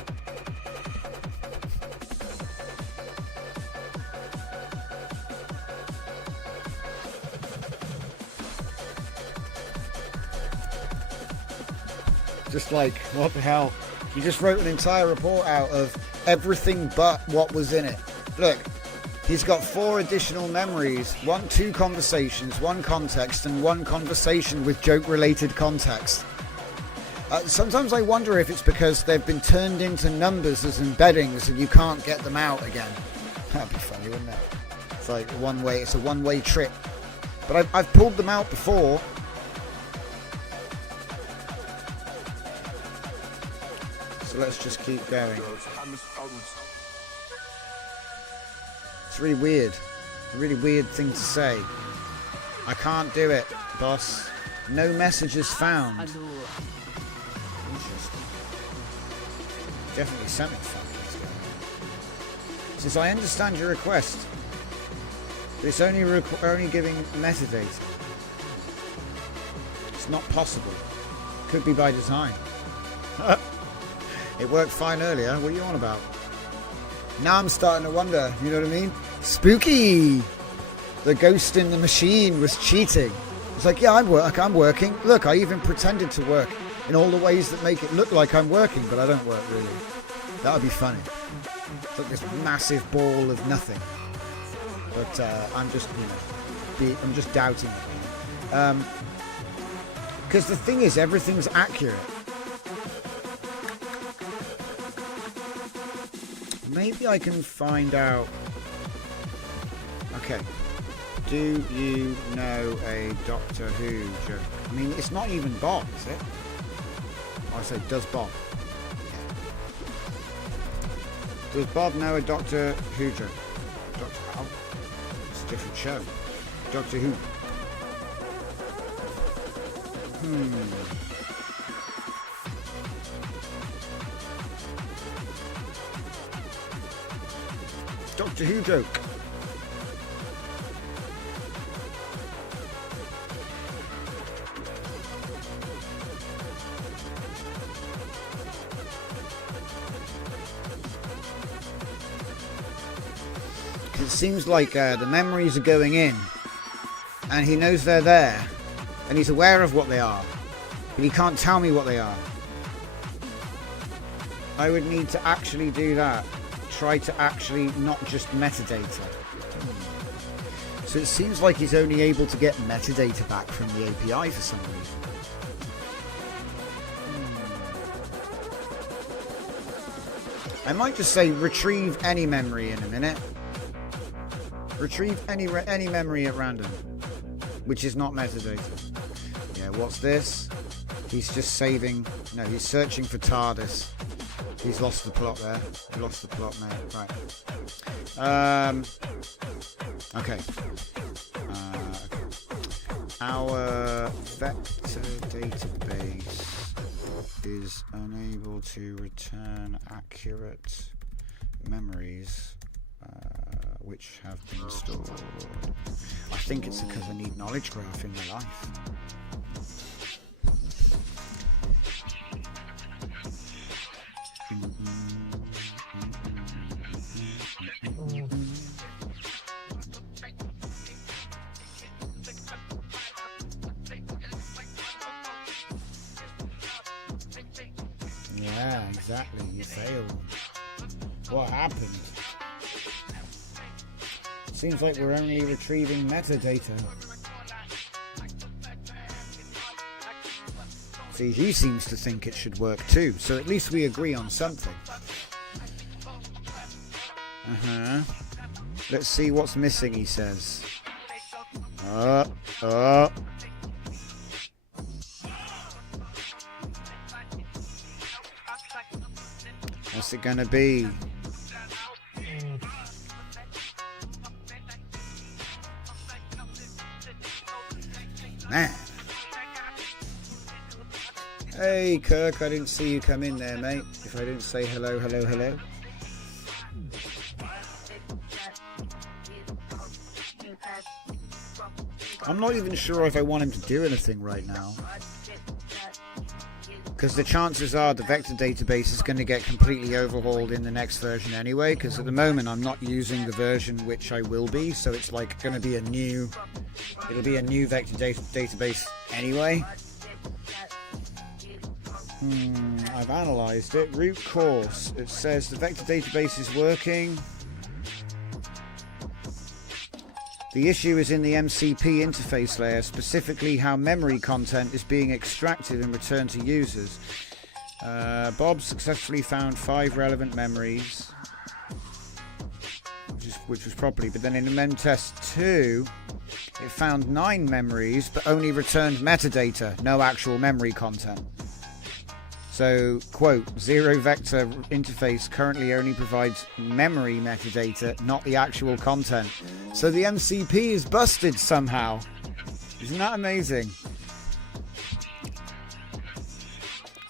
Just like, what the hell? You just wrote an entire report out of everything but what was in it. Look. He's got 4 additional memories, 2 conversations, 1 context, and 1 conversation with joke-related context. Sometimes I wonder if it's because they've been turned into numbers as embeddings and you can't get them out again. That'd be funny, wouldn't it? It's like it's a one-way trip. But I've pulled them out before. So let's just keep going. It's really weird. A really weird thing to say. I can't do it, boss. No messages found. Interesting. Definitely something funny. Says, I understand your request, but it's only giving metadata. It's not possible. Could be by design. It worked fine earlier. What are you on about? Now I'm starting to wonder, you know what I mean? Spooky! The ghost in the machine was cheating. It's like, yeah, I'm working. Look, I even pretended to work in all the ways that make it look like I'm working, but I don't work really. That would be funny. It's like this massive ball of nothing. But I'm just, I'm just doubting it. Because the thing is, everything's accurate. maybe I can find out. Okay. Do you know a Doctor Who joke? I mean, it's not even Bob, is it? I say, does Bob? Does Bob know a Doctor Who joke? Doctor How? It's a different show. Doctor Who. Doctor Who joke. It seems like the memories are going in, and he knows they're there, and he's aware of what they are, but he can't tell me what they are. I would need to actually do that. Try to actually not just metadata. So it seems like he's only able to get metadata back from the API for some reason. I might just say retrieve any memory in a minute. Retrieve any memory at random, which is not metadata. Yeah, what's this? He's just saving. No, he's searching for TARDIS. He's lost the plot there. He lost the plot now. Right. Okay. Our vector database is unable to return accurate memories which have been stored. I think it's because I need knowledge graph in my life. Yeah, exactly. You failed. What happened? Seems like we're only retrieving metadata. See, he seems to think it should work too, so at least we agree on something. Let's see what's missing, he says. What's it gonna be? Man. Hey Kirk, I didn't see you come in there, mate. If I didn't say hello, hello, hello. I'm not even sure if I want him to do anything right now. Because the chances are the vector database is going to get completely overhauled in the next version anyway, because at the moment I'm not using the version which I will be, so it's like going to be it'll be a new vector database anyway. I've analysed it. Root cause. It says the vector database is working. The issue is in the MCP interface layer, specifically how memory content is being extracted and returned to users. Bob successfully found 5 relevant memories, which was properly, but then in the mem test 2, it found 9 memories, but only returned metadata, no actual memory content. So, quote, zero vector interface currently only provides memory metadata, not the actual content. So the MCP is busted somehow. Isn't that amazing?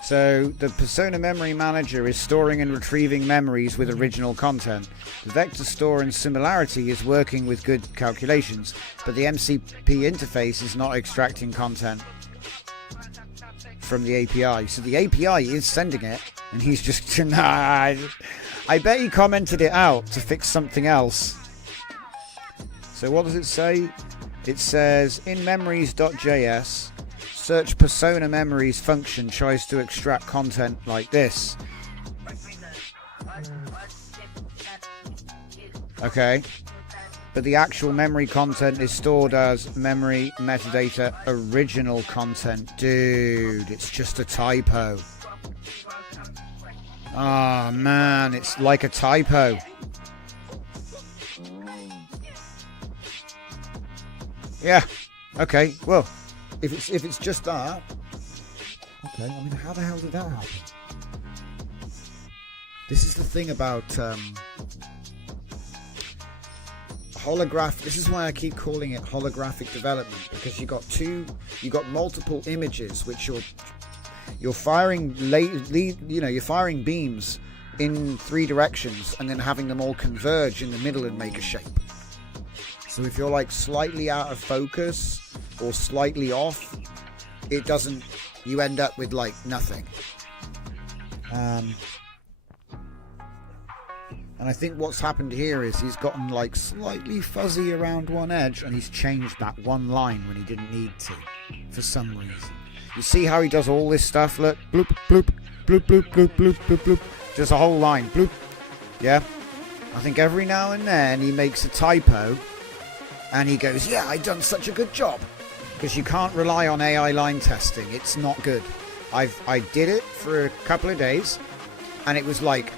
So the Persona Memory Manager is storing and retrieving memories with original content. The vector store and similarity is working with good calculations, but the MCP interface is not extracting content from the API. So the API is sending it, and he's just I bet he commented it out to fix something else. So what does it say? It says in memories.js, search persona memories function tries to extract content like this. Okay. But the actual memory content is stored as memory metadata original content. Dude, it's just a typo. Ah, man, it's like a typo. Yeah. Okay. Well, if it's just that. Okay. I mean, how the hell did that happen? This is the thing about holograph. This is why I keep calling it holographic development, because you got multiple images which you're firing you're firing beams in 3 directions and then having them all converge in the middle and make a shape. So if you're like slightly out of focus or slightly off, it doesn't, you end up with like nothing. And I think what's happened here is he's gotten like slightly fuzzy around one edge and he's changed that one line when he didn't need to for some reason. You see how he does all this stuff? Look, bloop, bloop, bloop, bloop, bloop, bloop, bloop, bloop. Just a whole line, bloop. Yeah. I think every now and then he makes a typo and he goes, yeah, I done such a good job. Because you can't rely on AI line testing. It's not good. I did it for a couple of days and it was like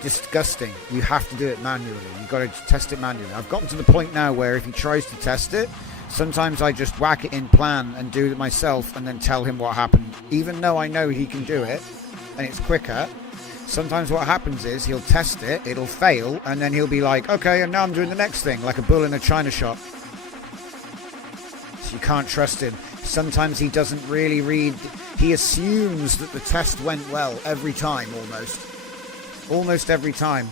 disgusting. You have to do it manually. You've got to test it manually. I've gotten to the point now where if he tries to test it, sometimes I just whack it in plan and do it myself and then tell him what happened. Even though I know he can do it and it's quicker, sometimes what happens is he'll test it, it'll fail, and then he'll be like, okay, and now I'm doing the next thing, like a bull in a china shop. So you can't trust him. Sometimes he doesn't really read. He assumes that the test went well every time, almost every time.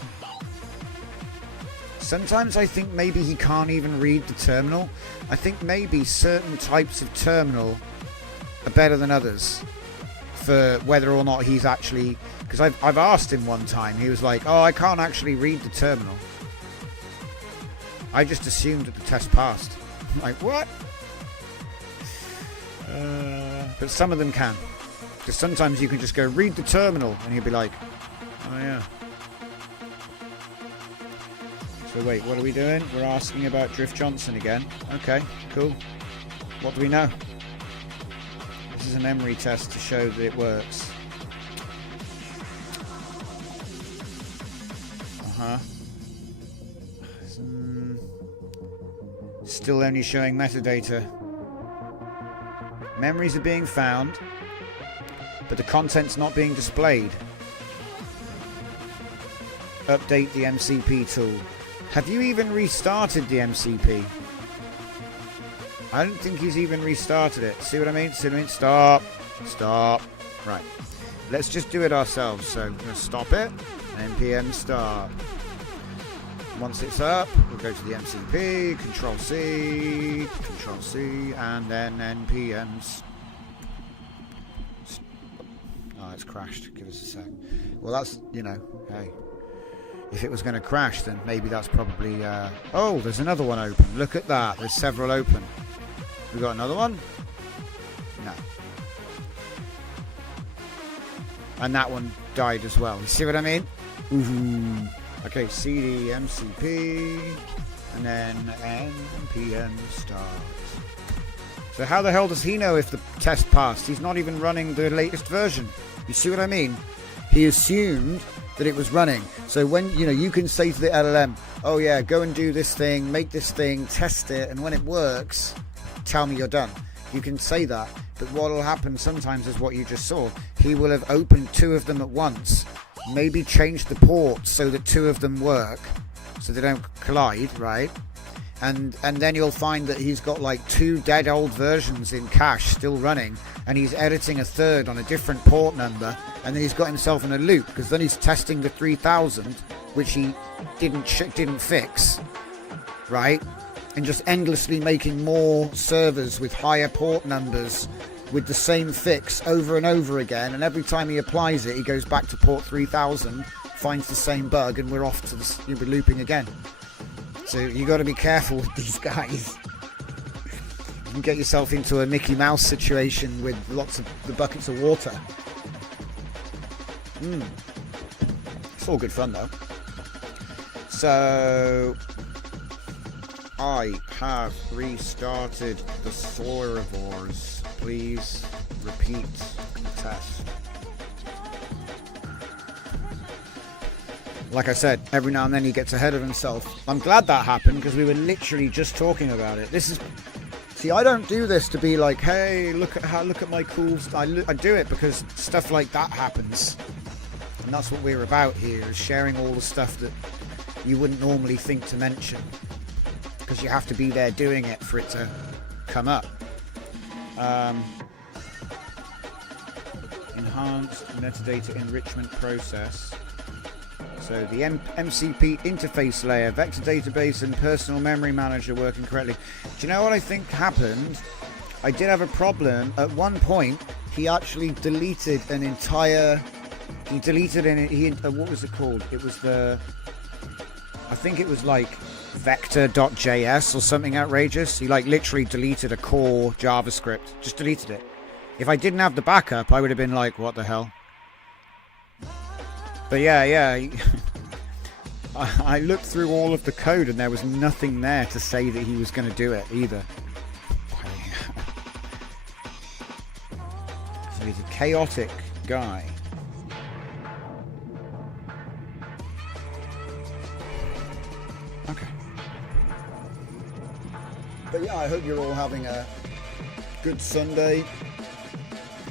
Sometimes I think maybe he can't even read the terminal. I think maybe certain types of terminal are better than others for whether or not he's actually... Because I've asked him one time, he was like, oh, I can't actually read the terminal. I just assumed that the test passed. I'm like, what? But some of them can. Because sometimes you can just go, read the terminal, and he'll be like, oh yeah. So wait, what are we doing? We're asking about Drift Johnson again. Okay, cool. What do we know? This is a memory test to show that it works. Still only showing metadata. Memories are being found, but the content's not being displayed. Update the MCP tool. Have you even restarted the MCP? I don't think he's even restarted it. See what I mean? See what I mean? Stop. Stop. Right. Let's just do it ourselves. So I'm going to stop it. npm start. Once it's up, we'll go to the MCP, Control C, and then npm. Oh, it's crashed. Give us a sec. Well, that's, you know, hey. If it was going to crash, then maybe that's probably... Oh, there's another one open. Look at that. There's several open. We got another one? No. And that one died as well. You see what I mean? Ooh. Okay, CD, MCP, and then npm start. So how the hell does he know if the test passed? He's not even running the latest version. You see what I mean? He assumed that it was running. So when, you know, you can say to the LLM, oh yeah, go and do this thing, make this thing, test it, and when it works, tell me you're done. You can say that, but what will happen sometimes is what you just saw. He will have opened 2 of them at once, maybe changed the ports so that 2 of them work, so they don't collide, right? And then you'll find that he's got like 2 dead old versions in cache still running, and he's editing a 3rd on a different port number, and then he's got himself in a loop, because then he's testing the 3000, which he didn't fix, right? And just endlessly making more servers with higher port numbers with the same fix over and over again, and every time he applies it, he goes back to port 3000, finds the same bug, and we're off to the, you'll be looping again. So you got to be careful with these guys. You can get yourself into a Mickey Mouse situation with lots of the buckets of water. It's all good fun though. So I have restarted the servers. Please repeat the test. like I said, every now and then he gets ahead of himself. I'm glad that happened because we were literally just talking about it. See, I don't do this to be like, hey, look at my cool stuff. I do it because stuff like that happens. And that's what we're about here, is sharing all the stuff that you wouldn't normally think to mention. Because you have to be there doing it for it to come up. Enhanced metadata enrichment process. So the MCP interface layer, vector database and personal memory manager working correctly. Do you know what I think happened? I did have a problem. At one point, he actually deleted an entire... what was it called? It was I think it was like vector.js or something outrageous. He like literally deleted a core JavaScript. Just deleted it. If I didn't have the backup, I would have been like, what the hell? But yeah. I looked through all of the code and there was nothing there to say that he was going to do it either. So he's a chaotic guy. Okay. But yeah, I hope you're all having a good Sunday.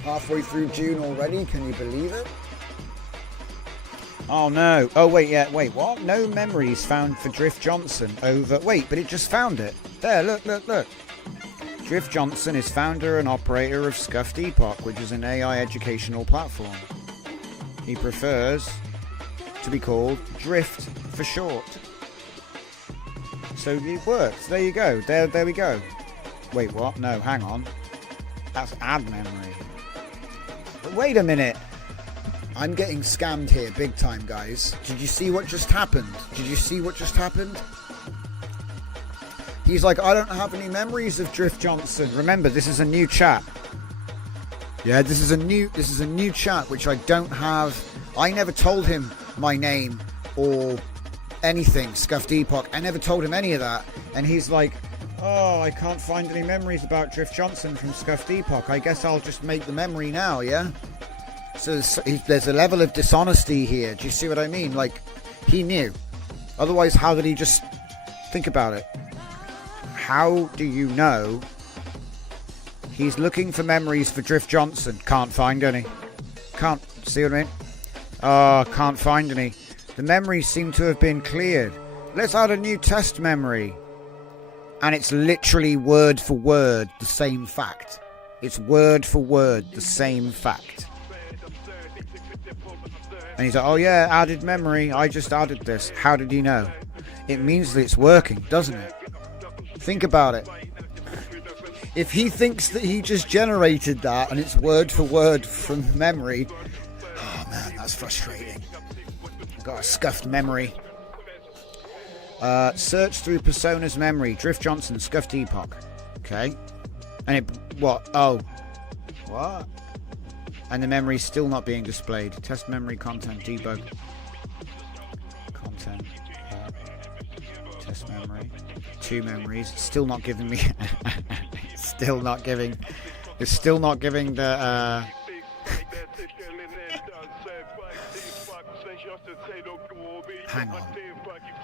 Halfway through June already, can you believe it? Oh no. Oh wait, what? No memories found for Drift Johnson over... Wait, but it just found it. There, look. Drift Johnson is founder and operator of Scuffed Epoch, which is an AI educational platform. He prefers to be called Drift for short. So it works. There you go. There we go. Wait, what? No, hang on. That's add memory. But wait a minute. I'm getting scammed here big time, guys. Did you see what just happened? He's like, I don't have any memories of Drift Johnson. Remember, this is a new chat. Yeah, this is a new chat which I don't have. I never told him my name or anything, Scuffed Epoch. I never told him any of that. And he's like, oh, I can't find any memories about Drift Johnson from Scuffed Epoch. I guess I'll just make the memory now, yeah? So there's a level of dishonesty here. Do you see what I mean? Like, he knew. Otherwise, how did he just think about it? How do you know he's looking for memories for Drift Johnson? Can't find any. Can't. See what I mean? Oh, can't find any. The memories seem to have been cleared. Let's add a new test memory. And it's literally word for word the same fact. It's word for word the same fact. And he's like, oh yeah, added memory. I just added this. How did he know? It means that it's working, doesn't it? Think about it. If he thinks that he just generated that and it's word for word from memory, oh man, that's frustrating. I've got a scuffed memory. Search through Persona's memory. Drift Johnson, Scuffed Epoch. Okay. And it... What? Oh. What? And the memory's still not being displayed. Test memory content. Debug. Content. Test memory. 2 memories. It's still not giving me... It's still not giving the... Hang on.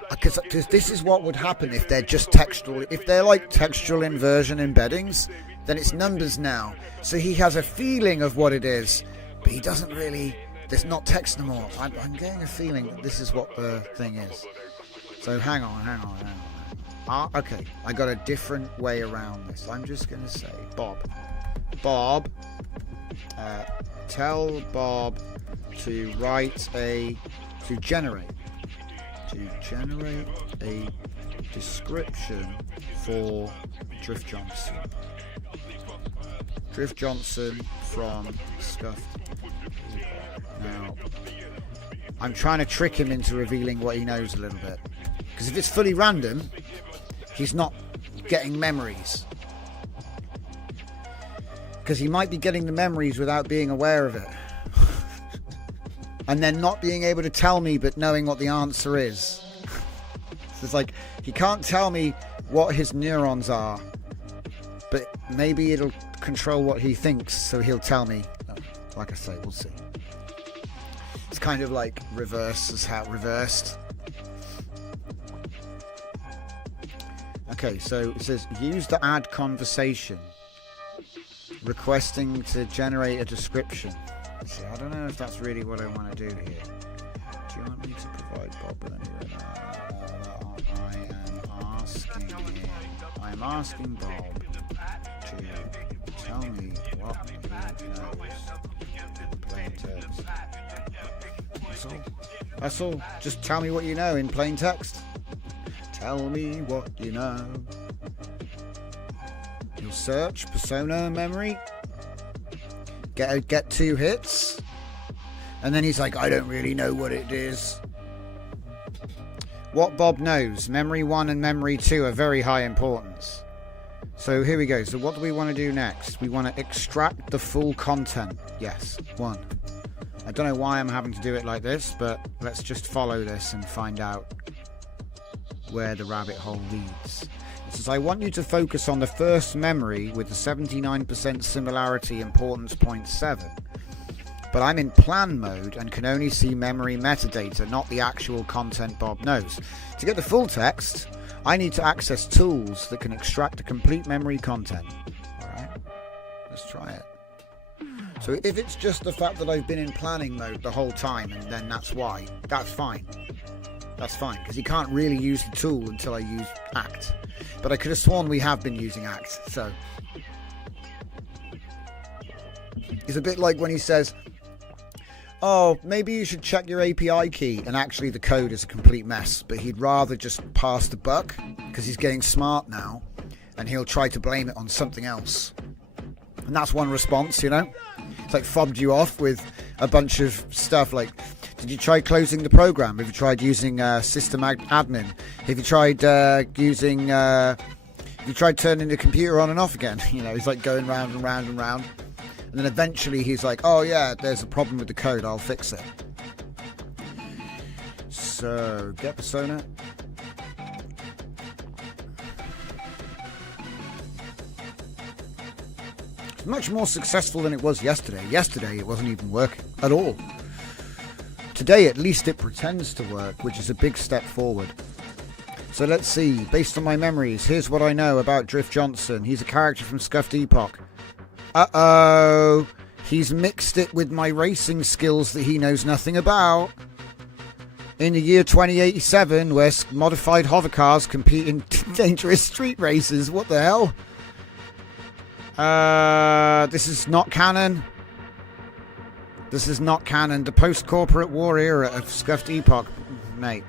Because this is what would happen if they're just textual. If they're like textual inversion embeddings, then it's numbers now. So he has a feeling of what it is, but he doesn't really... There's not text anymore. I'm getting a feeling that this is what the thing is. So hang on. Okay, I got a different way around this. I'm just going to say, Bob, tell Bob to generate a description for Drift Johnson. Drift Johnson from Scuffed. Now, I'm trying to trick him into revealing what he knows a little bit. Because if it's fully random, he's not getting memories. Because he might be getting the memories without being aware of it. And then not being able to tell me but knowing what the answer is. So it's like, he can't tell me what his neurons are, but maybe it'll control what he thinks, so he'll tell me. Like I say, we'll see. It's kind of like reversed. Okay, so it says use the add conversation, requesting to generate a description. See, I don't know if that's really what I want to do here. Do you want me to provide Bob with any I am asking Bob to tell me what he knows in plain text. That's all. Just tell me what you know in plain text. Tell me what you know. You'll search persona memory. Get 2 hits. And then he's like, I don't really know what it is. What Bob knows. Memory 1 and memory 2 are very high importance. So here we go. So what do we want to do next? We want to extract the full content. Yes, 1. I don't know why I'm having to do it like this, but let's just follow this and find out where the rabbit hole leads. It says, I want you to focus on the first memory with the 79% similarity importance 0.7. But I'm in plan mode and can only see memory metadata, not the actual content Bob knows. To get the full text, I need to access tools that can extract the complete memory content. Alright, let's try it. So if it's just the fact that I've been in planning mode the whole time and then that's why, that's fine. That's fine, because you can't really use the tool until I use act. But I could have sworn we have been using act, so. It's a bit like when he says, oh, maybe you should check your API key, and actually the code is a complete mess, but he'd rather just pass the buck, because he's getting smart now, and he'll try to blame it on something else. And that's one response, you know? It's like fobbed you off with a bunch of stuff like, did you try closing the program? Have you tried using system admin? Have you tried turning the computer on and off again? You know, he's like going round and round and round. And then eventually he's like, oh yeah, there's a problem with the code, I'll fix it. So, get persona. It's much more successful than it was yesterday. Yesterday it wasn't even working at all. Today, at least it pretends to work, which is a big step forward. So let's see. Based on my memories, here's what I know about Drift Johnson. He's a character from Scuffed Epoch. Uh-oh. He's mixed it with my racing skills that he knows nothing about. In the year 2087, where modified hovercars compete in dangerous street races. What the hell? This is not canon. This is not canon. The post-corporate war era of Scuffed Epoch, mate.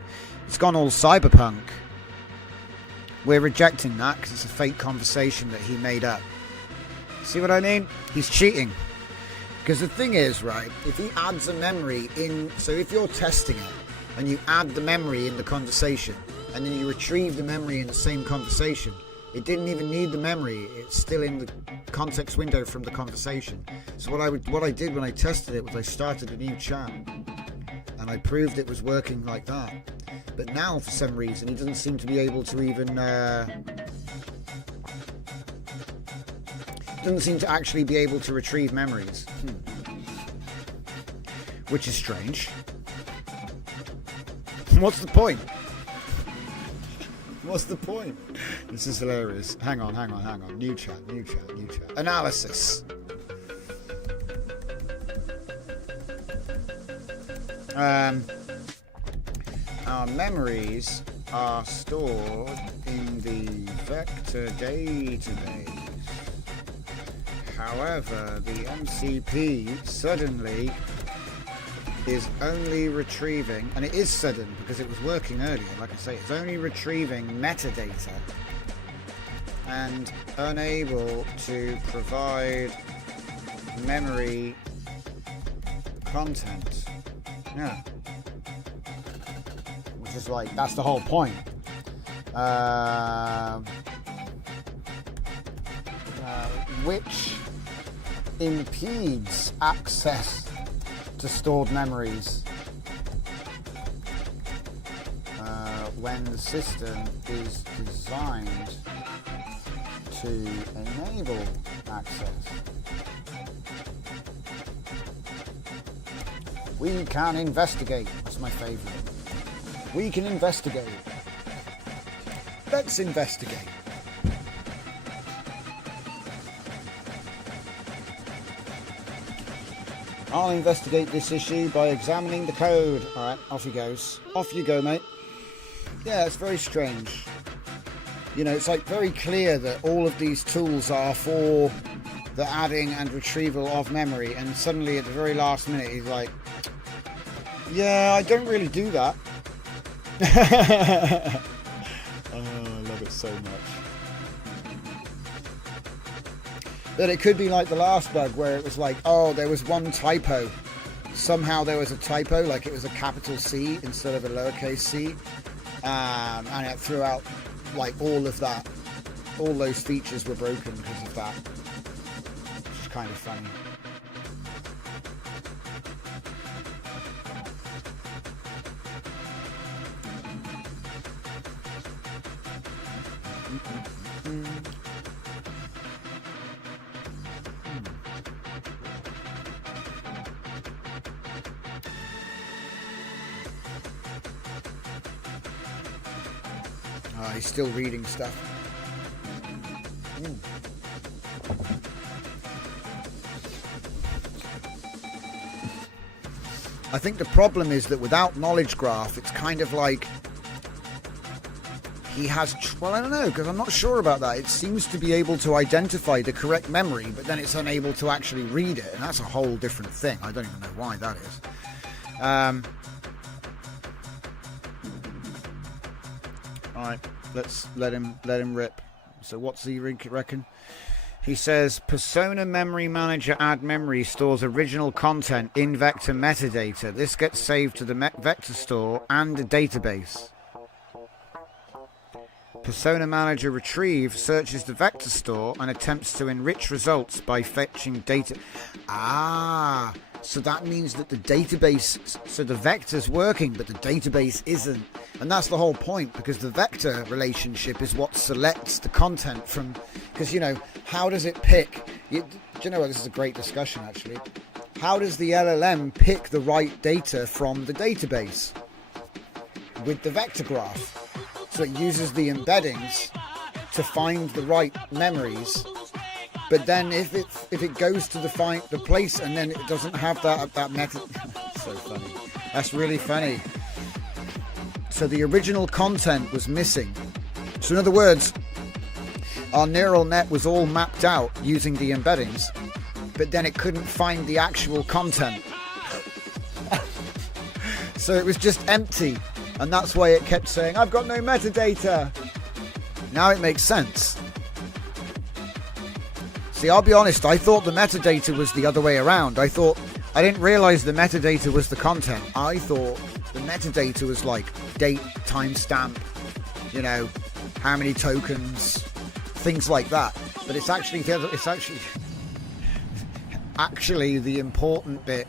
It's gone all cyberpunk. We're rejecting that because it's a fake conversation that he made up. See what I mean? He's cheating. Because the thing is, right, if he adds a memory in... So if you're testing it and you add the memory in the conversation and then you retrieve the memory in the same conversation, it didn't even need the memory. It's still in the context window from the conversation. So what I did when I tested it was I started a new chat and I proved it was working like that. But now, for some reason, he doesn't seem to be able to even... doesn't seem to actually be able to retrieve memories. Which is strange. What's the point? What's the point? This is hilarious. Hang on. New chat. Analysis. Our memories are stored in the vector database. However, the MCP suddenly is only retrieving, and it is sudden because it was working earlier, like I say, it's only retrieving metadata and unable to provide memory content. Yeah. Which is like, that's the whole point. Which impedes access to stored memories when the system is designed to enable access. We can investigate. That's my favourite. We can investigate. Let's investigate. I'll investigate this issue by examining the code. Alright, off he goes. Off you go, mate. Yeah, it's very strange. You know, it's like very clear that all of these tools are for the adding and retrieval of memory, and suddenly at the very last minute he's like, yeah, I don't really do that. Oh, I love it so much. But it could be like the last bug where it was like, oh, there was one typo. Somehow there was a typo, like it was a capital C instead of a lowercase c. And it threw out like all of that. All those features were broken because of that. Which is kind of funny. He's still reading stuff. I think the problem is that without knowledge graph, it's kind of like he has, well, I don't know, because I'm not sure about that. It seems to be able to identify the correct memory, but then it's unable to actually read it, and that's a whole different thing. I don't even know why that is. All right, let's let him rip. So what's he reckon? He says, Persona Memory Manager add memory stores original content in vector metadata. This gets saved to the vector store and a database. Persona Manager retrieve searches the vector store and attempts to enrich results by fetching data. Ah, so that means that the database, so the vector's working, but the database isn't. And that's the whole point, because the vector relationship is what selects the content from, because, you know, how does it pick? Do you know what? This is a great discussion, actually. How does the LLM pick the right data from the database? With the vector graph. So it uses the embeddings to find the right memories. But then if it goes to the place and then it doesn't have that method. So funny. That's really funny. So the original content was missing. So in other words, our neural net was all mapped out using the embeddings, but then it couldn't find the actual content. So it was just empty. And that's why it kept saying, I've got no metadata. Now it makes sense. See, I'll be honest, I thought the metadata was the other way around. I didn't realize the metadata was the content. I thought the metadata was like date, timestamp, you know, how many tokens, things like that. But it's actually the important bit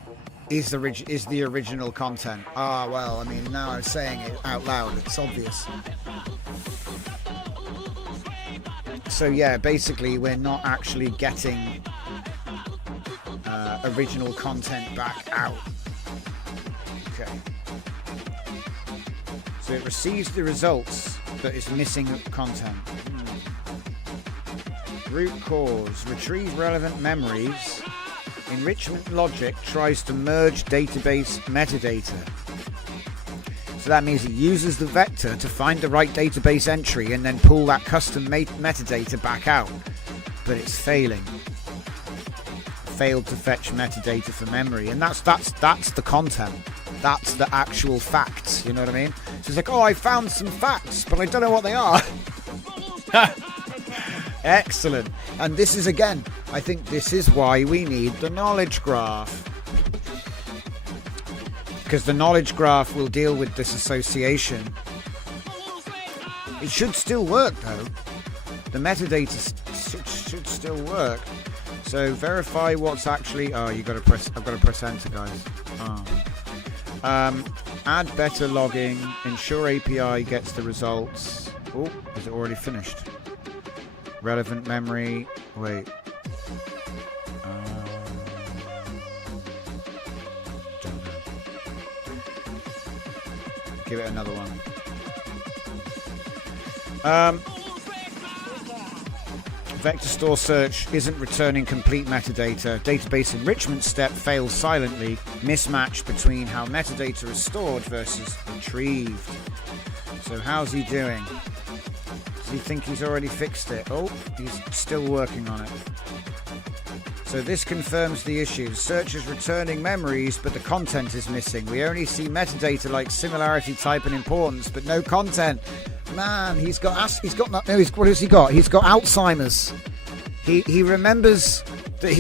is the original content. Ah, well, I mean, now I'm saying it out loud, it's obvious. So yeah, basically we're not actually getting original content back out. Okay. So it receives the results, but it's missing content. Root cause. Retrieve relevant memories. Enrichment logic tries to merge database metadata. So that means it uses the vector to find the right database entry and then pull that custom metadata back out. But it's failing. Failed to fetch metadata for memory. And that's the content. That's the actual facts. You know what I mean? So it's like, oh, I found some facts, but I don't know what they are. Excellent. And this is, again, I think this is why we need the knowledge graph. Because the knowledge graph will deal with this association. It should still work, though. The metadata should still work. So verify what's actually... Oh, I've got to press enter, guys. Oh. Add better logging. Ensure API gets the results. Oh, is it already finished? Relevant memory. Wait. Don't know. give it another one. Vector store search isn't returning complete metadata. Database enrichment step fails silently. Mismatch between how metadata is stored versus retrieved. So how's he doing? Does he think he's already fixed it? Oh, he's still working on it. So this confirms the issue. Search is returning memories, but the content is missing. We only see metadata like similarity, type, and importance, but no content. Man, what has he got? He's got Alzheimer's. He remembers that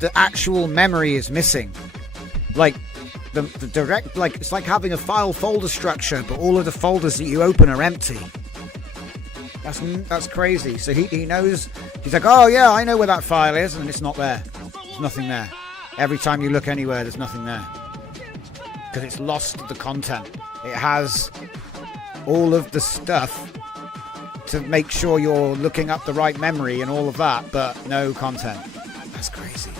the actual memory is missing. Like the direct, like it's like having a file folder structure, but all of the folders that you open are empty. That's crazy. So he knows. He's like, oh yeah, I know where that file is, and it's not there. There's nothing there. Every time you look anywhere, there's nothing there because it's lost the content. It has all of the stuff to make sure you're looking up the right memory and all of that, but no content. That's crazy.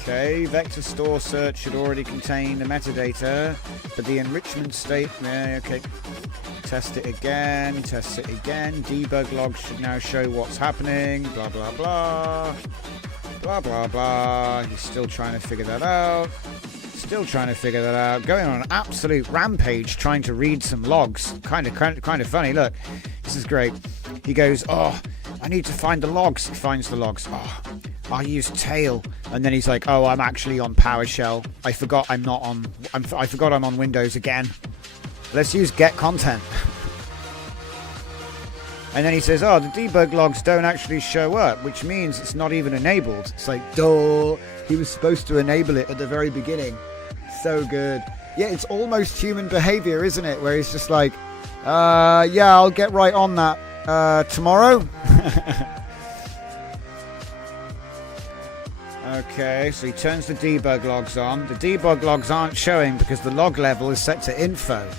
Okay, vector store search should already contain the metadata, but the enrichment state, okay. Test it again, debug logs should now show what's happening, blah, blah, blah. Blah, blah, blah. He's still trying to figure that out. Going on an absolute rampage trying to read some logs. Kind of funny. Look, this is great. He goes, oh, I need to find the logs. He finds the logs. Oh, I use tail. And then he's like, oh, I'm actually on PowerShell. I forgot I'm on Windows again. Let's use get content. And then he says, oh, the debug logs don't actually show up, which means it's not even enabled. It's like, duh. He was supposed to enable it at the very beginning. So good. Yeah, it's almost human behavior, isn't it? Where he's just like, yeah, I'll get right on that tomorrow. Okay, so he turns the debug logs on. The debug logs aren't showing because the log level is set to info.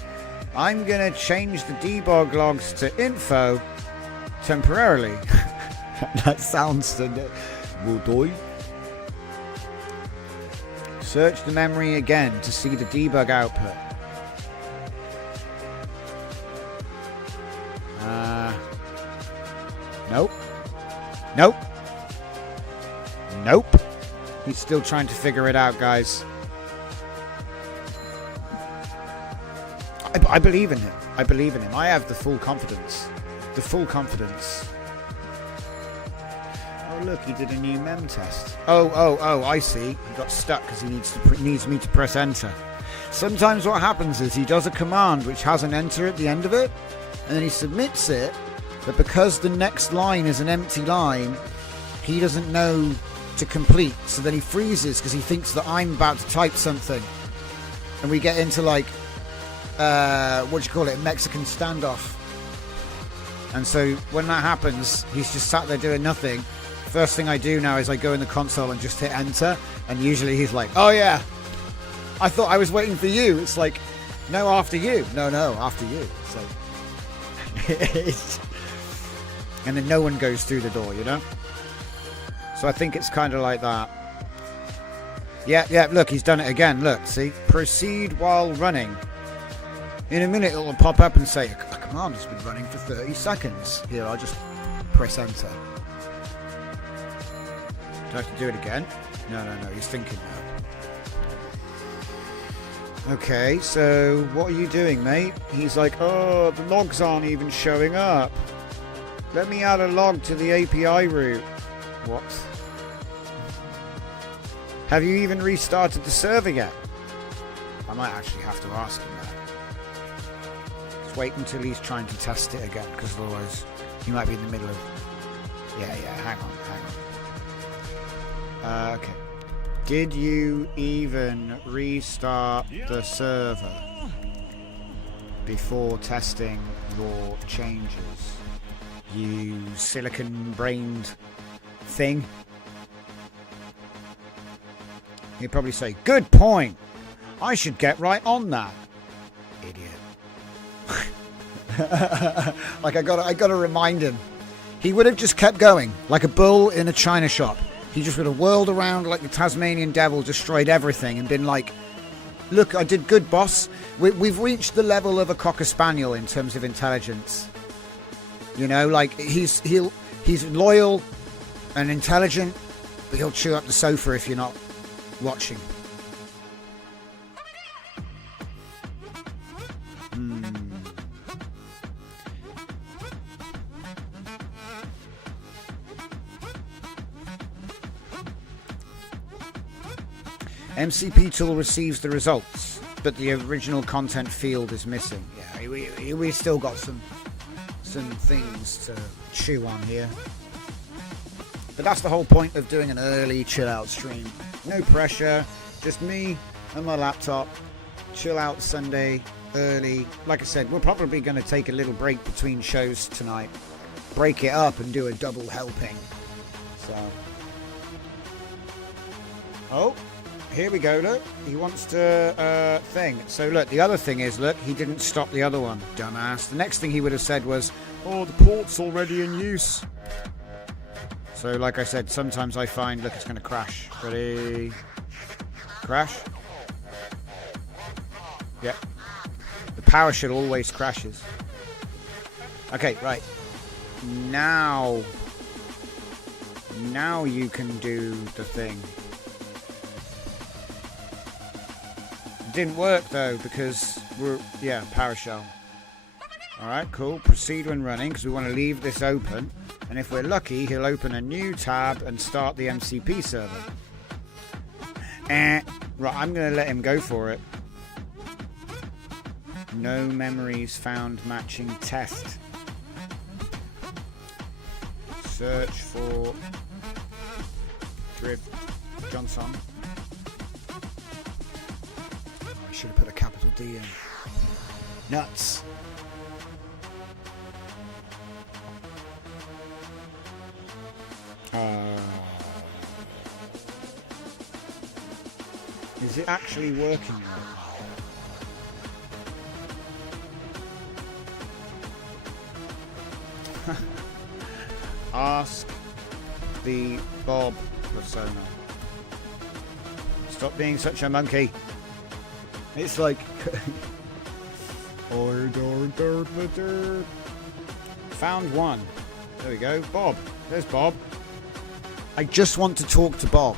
I'm going to change the debug logs to info temporarily. That sounds... Search the memory again to see the debug output. Nope. Nope. Nope. He's still trying to figure it out, guys. I believe in him. I have the full confidence. Oh, look, he did a new mem test. Oh, I see. He got stuck because he needs me to press enter. Sometimes what happens is he does a command which has an enter at the end of it, and then he submits it, but because the next line is an empty line, he doesn't know to complete. So then he freezes because he thinks that I'm about to type something. And we get into like, Mexican standoff. And so when that happens, he's just sat there doing nothing. First thing I do now is I go in the console and just hit enter, and usually he's like, oh yeah, I thought I was waiting for you. It's like, no, after you. No, after you. So and then no one goes through the door, you know? So I think it's kind of like that. Yeah, look, he's done it again. Look, see? Proceed while running. In a minute, it'll pop up and say, a command has been running for 30 seconds. Here, I'll just press enter. Do I have to do it again? No, he's thinking now. Okay, so what are you doing, mate? He's like, oh, the logs aren't even showing up. Let me add a log to the API route. What? Have you even restarted the server yet? I might actually have to ask him that. Just wait until he's trying to test it again, because otherwise he might be in the middle of... Yeah, hang on. Okay. Did you even restart the server before testing your changes? You silicon-brained thing? He'd probably say, good point. I should get right on that. Idiot. Like I gotta remind him. He would have just kept going, like a bull in a china shop. He just would have whirled around like the Tasmanian devil, destroyed everything, and been like, look, I did good, boss. We've reached the level of a Cocker Spaniel in terms of intelligence. You know, like, he's loyal and intelligent, but he'll chew up the sofa if you're not watching. MCP tool receives the results, but the original content field is missing. Yeah, we still got some things to chew on here. But that's the whole point of doing an early chill out stream. No pressure, just me and my laptop. Chill out Sunday, early. Like I said, we're probably going to take a little break between shows tonight. Break it up and do a double helping. So. Oh. Here we go, look. He wants to thing. So look, the other thing is, look, he didn't stop the other one, dumbass. The next thing he would have said was, oh, the port's already in use. So like I said, sometimes I find, look, it's going to crash. Ready? Crash? Yep. The power shell always crashes. Okay, right. Now you can do the thing. Didn't work though because power shell. Alright, cool. Proceed when running because we want to leave this open, and if we're lucky he'll open a new tab and start the MCP server. Right, I'm going to let him go for it. No memories found matching test. Search for Drift Johnson. Should have put a capital D in. Nuts. Is it actually working now? Ask the Bob persona. Stop being such a monkey. It's like found one. There we go. Bob. There's Bob. I just want to talk to Bob.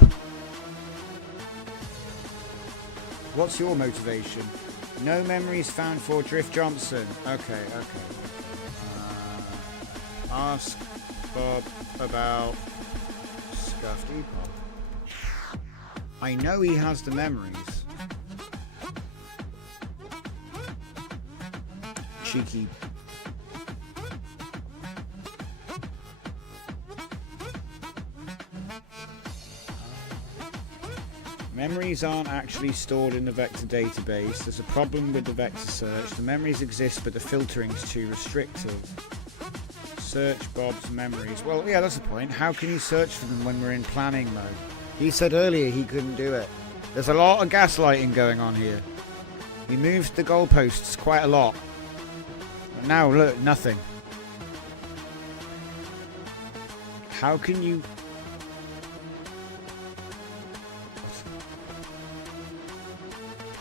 What's your motivation? No memories found for Drift Johnson. Okay. Ask Bob about Scuffy Bob. I know he has the memories. Cheeky. Memories aren't actually stored in the vector database. There's a problem with the vector search. The memories exist, but the filtering's too restrictive. Search Bob's memories. Well, yeah, that's the point. How can you search for them when we're in planning mode? He said earlier he couldn't do it. There's a lot of gaslighting going on here. He moved the goalposts quite a lot. Now look, nothing. How can you...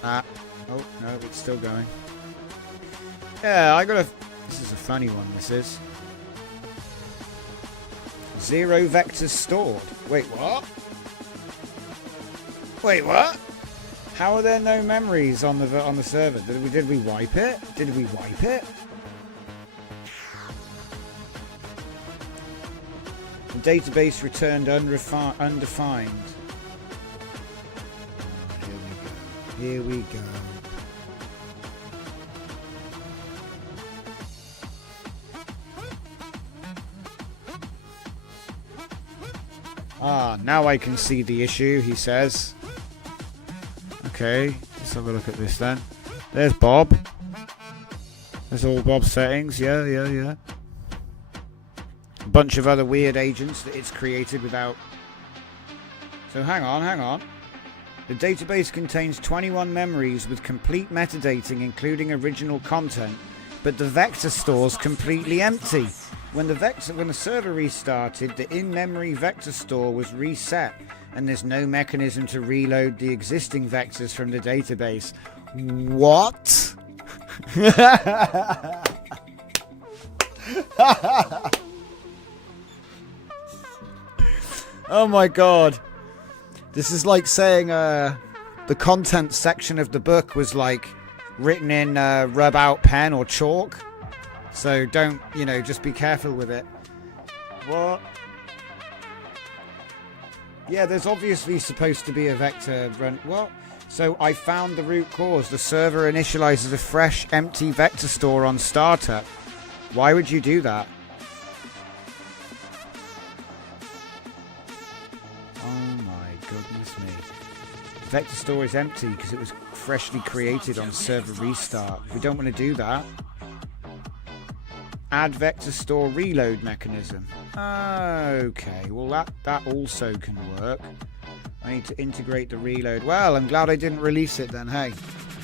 Oh, no, it's still going. Yeah, I gotta... This is a funny one, this is. 0 vectors stored. Wait, what? Wait, what? How are there no memories on the server? Did we wipe it? Did we wipe it? The database returned undefined. Here we go. Ah, now I can see the issue, he says. Okay, let's have a look at this then. There's Bob. There's all Bob's settings. Yeah. A bunch of other weird agents that it's created without... So hang on. The database contains 21 memories with complete metadating, including original content, but the vector store's completely empty. when the server restarted, the in-memory vector store was reset, and there's no mechanism to reload the existing vectors from the database. What? Oh my god. This is like saying the content section of the book was like written in rub out pen or chalk. So don't, just be careful with it. What? Yeah, there's obviously supposed to be a vector run. What? So I found the root cause. The server initializes a fresh, empty vector store on startup. Why would you do that? Oh my goodness me. Vector store is empty because it was freshly created on server restart. We don't want to do that. Add vector store reload mechanism. Okay, well that also can work. I need to integrate the reload. Well, I'm glad I didn't release it then, hey.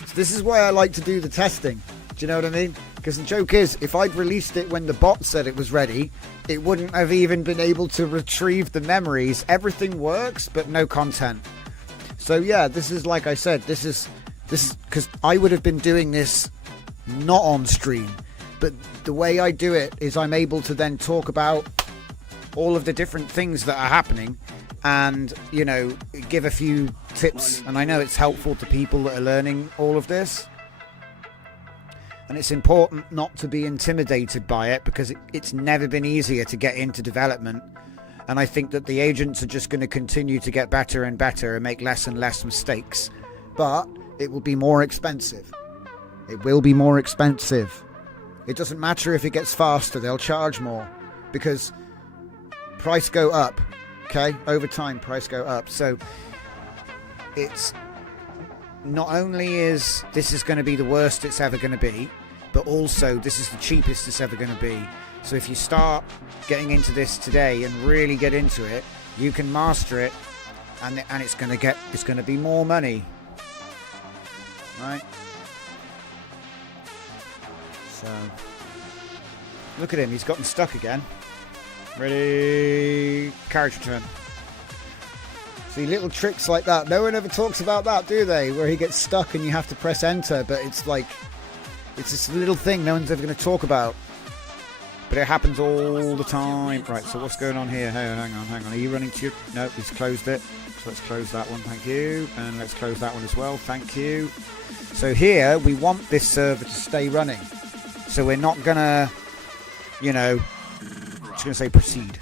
So this is why I like to do the testing. Do you know what I mean? Because the joke is, if I'd released it when the bot said it was ready, it wouldn't have even been able to retrieve the memories. Everything works, but no content. So yeah, this is like I said, this is because I would have been doing this not on stream. But the way I do it is I'm able to then talk about all of the different things that are happening and, give a few tips. And I know it's helpful to people that are learning all of this. And it's important not to be intimidated by it because it's never been easier to get into development. And I think that the agents are just going to continue to get better and better and make less and less mistakes. But it will be more expensive. It will be more expensive. It doesn't matter if it gets faster, they'll charge more because price go up, okay? Over time, price go up. So it's not only is this going to be the worst it's ever going to be, but also this is the cheapest it's ever going to be. So if you start getting into this today and really get into it, you can master it and it's going to be more money, right? So, look at him, he's gotten stuck again. Ready, character turn. See, little tricks like that, no one ever talks about that, do they? Where he gets stuck and you have to press enter, but it's like, it's this little thing no one's ever going to talk about. But it happens all the time. Right, so what's going on here? Hey, hang on. Are you running to your... No, he's closed it. So let's close that one, thank you. And let's close that one as well, thank you. So here, we want this server to stay running. So we're not gonna, just gonna say proceed.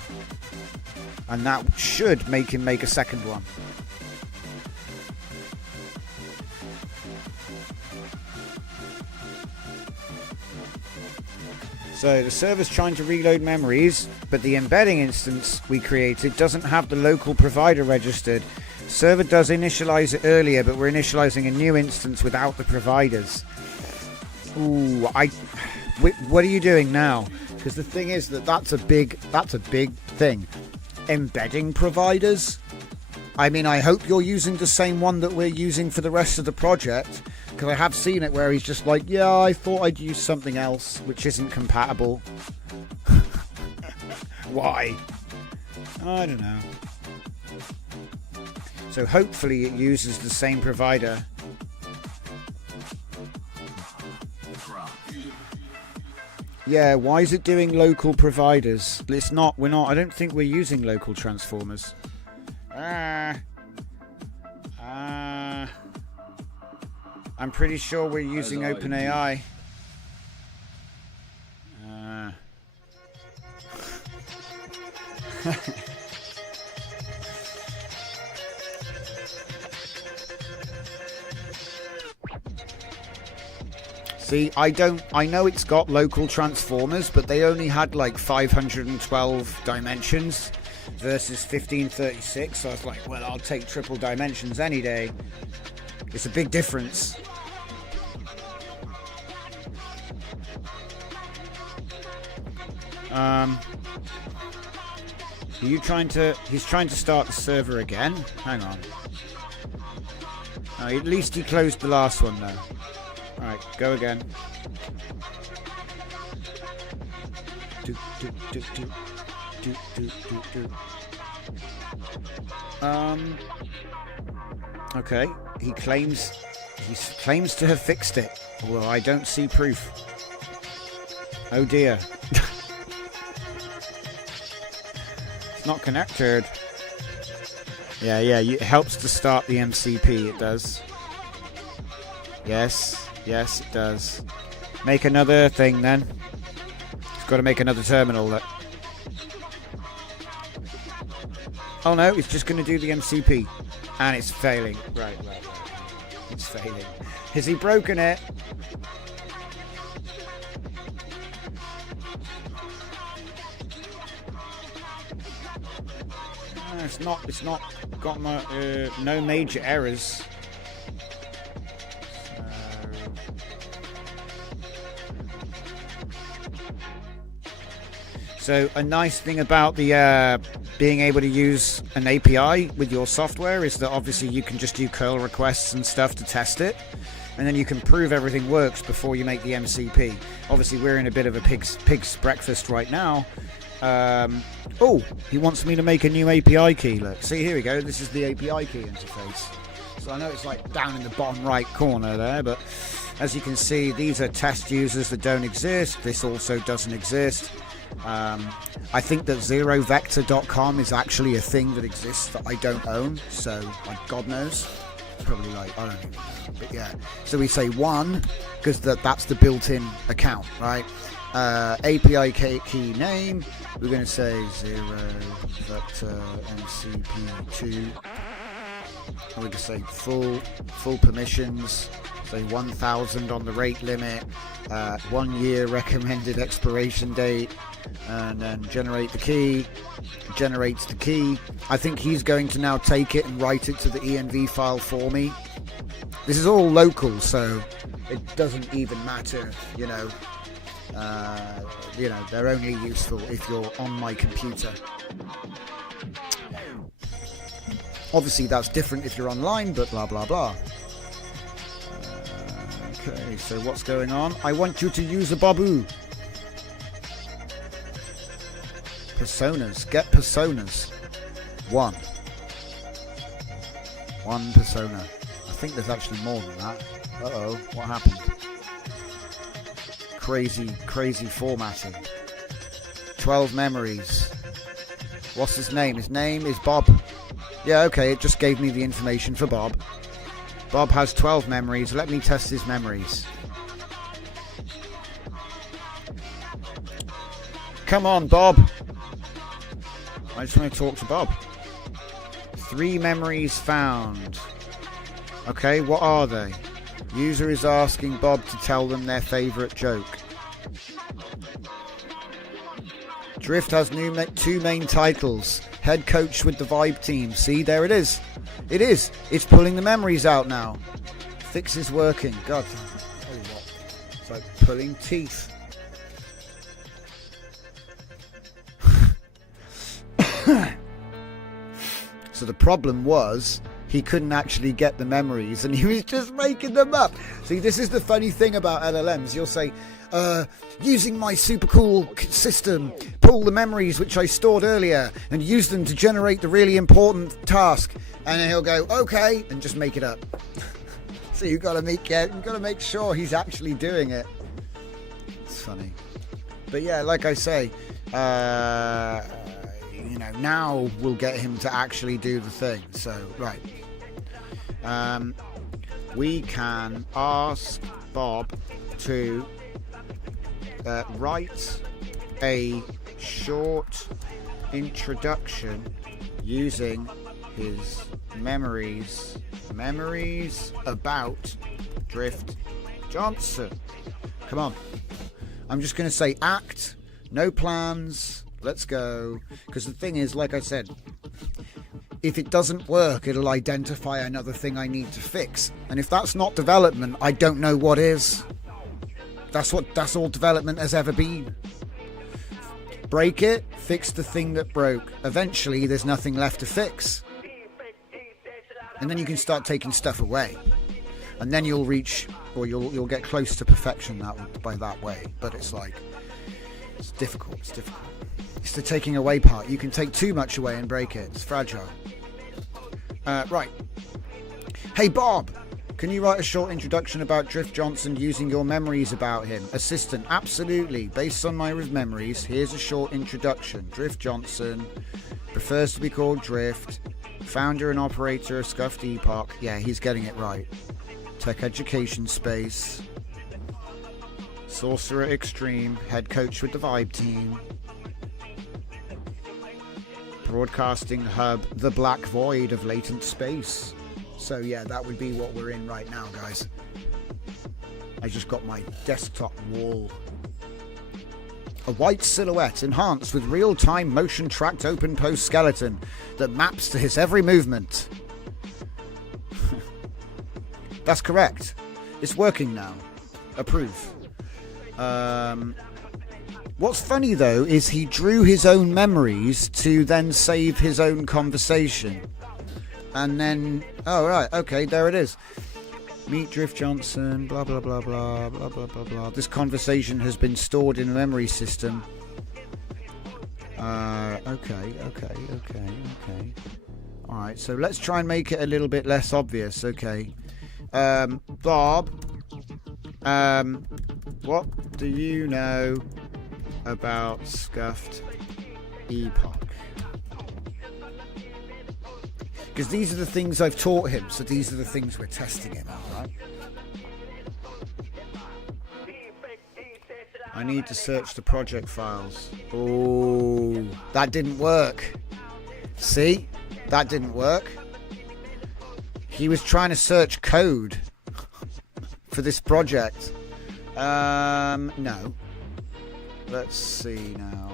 And that should make him make a second one. So the server's trying to reload memories, but the embedding instance we created doesn't have the local provider registered. Server does initialize it earlier, but we're initializing a new instance without the providers. Ooh, what are you doing now? Because the thing is that's a big thing. Embedding providers. I mean, I hope you're using the same one that we're using for the rest of the project, because I have seen it where he's just like, yeah, I thought I'd use something else which isn't compatible. Why? I don't know. So hopefully it uses the same provider. Yeah, why is it doing local providers? It's not, I don't think we're using local transformers. I'm pretty sure we're using OpenAI. See, I know it's got local transformers, but they only had like 512 dimensions versus 1536. So I was like, well, I'll take triple dimensions any day. It's a big difference. He's trying to start the server again. Hang on. No, at least he closed the last one though. Alright, go again. Okay, he claims to have fixed it, although I don't see proof. Oh dear. It's not connected. Yeah, it helps to start the MCP, it does. Yes, it does. Make another thing then. It's got to make another terminal. That. Oh no, it's just going to do the MCP. And it's failing. Right. It's failing. Has he broken it? No, it's not got no major errors. So a nice thing about the being able to use an API with your software is that obviously you can just do curl requests and stuff to test it, and then you can prove everything works before you make the MCP. Obviously we're in a bit of a pig's breakfast right now. Oh, he wants me to make a new API key. Look, see, here we go. This is the API key interface. So I know it's like down in the bottom right corner there, but as you can see, these are test users that don't exist. This also doesn't exist. I think that zerovector.com is actually a thing that exists that I don't own, so like God knows. Probably like, I don't even know. But yeah, so we say 1 because that's the built-in account, right? API key name, we're going to say zerovector MCP2. And we can say full permissions, say 1000 on the rate limit, 1 year recommended expiration date, and then generate the key. Generates the key. I think he's going to now take it and write it to the env file for me. This is all local, so it doesn't even matter, you know. They're only useful if you're on my computer. Obviously that's different if you're online, but blah blah blah. Okay, so what's going on? I want you to use a Babu. Personas. Get personas. 1 persona. I think there's actually more than that. Uh-oh, what happened? Crazy formatting. 12 memories. What's his name? His name is Bob. Yeah, okay, it just gave me the information for Bob. Bob has 12 memories. Let me test his memories. Come on, Bob. I just want to talk to Bob. 3 memories found. Okay, what are they? User is asking Bob to tell them their favourite joke. Drift has 2 main titles. Head coach with the Vibe team. See, there it is. It is. It's pulling the memories out now. Fix is working. God. Tell you what. It's like pulling teeth. So the problem was he couldn't actually get the memories and he was just making them up. See, this is the funny thing about LLMs. You'll say, using my super cool system, pull the memories which I stored earlier and use them to generate the really important task. And then he'll go, okay, and just make it up. So you've got to make sure he's actually doing it. It's funny. But yeah, like I say, now we'll get him to actually do the thing. So, right. We can ask Bob to write a short introduction using his memories about Drift Johnson. Come on. I'm just going to say act, no plans, let's go. Because the thing is, like I said, if it doesn't work, it'll identify another thing I need to fix. And if that's not development, I don't know what is. That's all development has ever been. Break it, fix the thing that broke. Eventually, there's nothing left to fix. And then you can start taking stuff away. And then you'll reach, or you'll get close to perfection by that way. But it's like, It's difficult. It's difficult. It's the taking away part. You can take too much away and break it. It's fragile. Right. Hey, Bob. Can you write a short introduction about Drift Johnson using your memories about him? Assistant, absolutely. Based on my memories, here's a short introduction. Drift Johnson prefers to be called Drift. Founder and operator of Scuffed Epoch. Yeah, he's getting it right. Tech Education Space. Sorcerer Extreme. Head coach with the Vibe team. Broadcasting hub. The Black Void of Latent Space. So yeah, that would be what we're in right now, guys. I just got my desktop wall. A white silhouette enhanced with real-time motion-tracked open post skeleton that maps to his every movement. That's correct. It's working now. Approve. What's funny though is he drew his own memories to then save his own conversation. And then, oh right, okay, there it is. Meet Drift Johnson, blah blah blah blah blah blah blah blah. This conversation has been stored in a memory system. Okay. Alright, so let's try and make it a little bit less obvious, okay. Bob, what do you know about Scuffed Epoch? Because these are the things I've taught him, so these are the things we're testing him on, right? I need to search the project files. Oh, that didn't work. See? That didn't work. He was trying to search code for this project. No. Let's see now.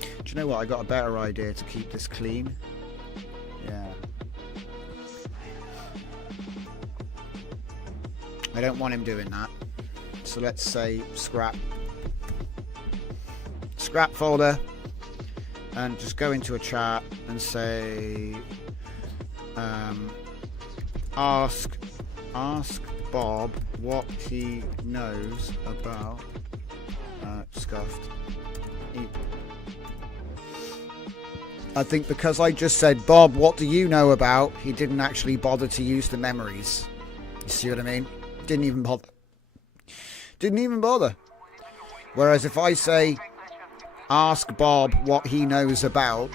Do you know what? I got a better idea to keep this clean. Yeah. I don't want him doing that. So let's say scrap. Scrap folder. And just go into a chat and say ask Bob what he knows about Scuffed Epoch. I think because I just said, Bob, what do you know about? He didn't actually bother to use the memories. You see what I mean? Didn't even bother. Didn't even bother. Whereas if I say, ask Bob what he knows about,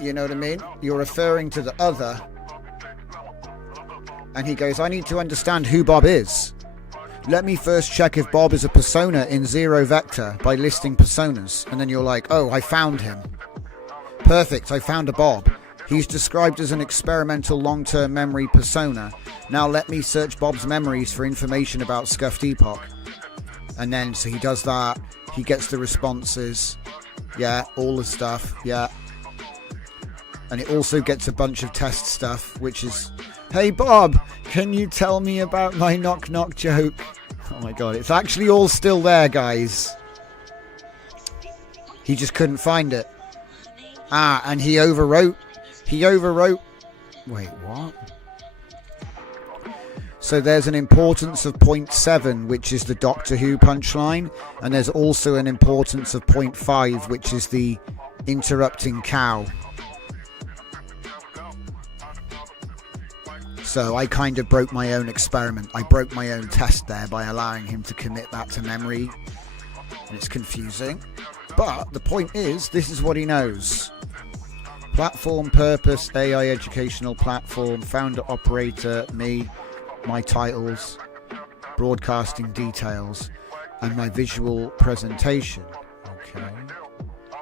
you know what I mean? You're referring to the other. And he goes, I need to understand who Bob is. Let me first check if Bob is a persona in Zero Vector by listing personas. And then you're like, oh, I found him. Perfect, I found a Bob. He's described as an experimental long-term memory persona. Now let me search Bob's memories for information about Scuffed Epoch. And then, so he does that. He gets the responses. Yeah, all the stuff. Yeah. And it also gets a bunch of test stuff, which is, hey Bob, can you tell me about my knock-knock joke? Oh my god, it's actually all still there, guys. He just couldn't find it. Ah, and he overwrote. Wait, what? So there's an importance of 0.7, which is the Doctor Who punchline. And there's also an importance of 0.5, which is the interrupting cow. So I kind of broke my own experiment. I broke my own test there by allowing him to commit that to memory. And it's confusing. But the point is, this is what he knows. Platform, purpose, AI educational platform, founder, operator, me, my titles, broadcasting details, and my visual presentation. Okay.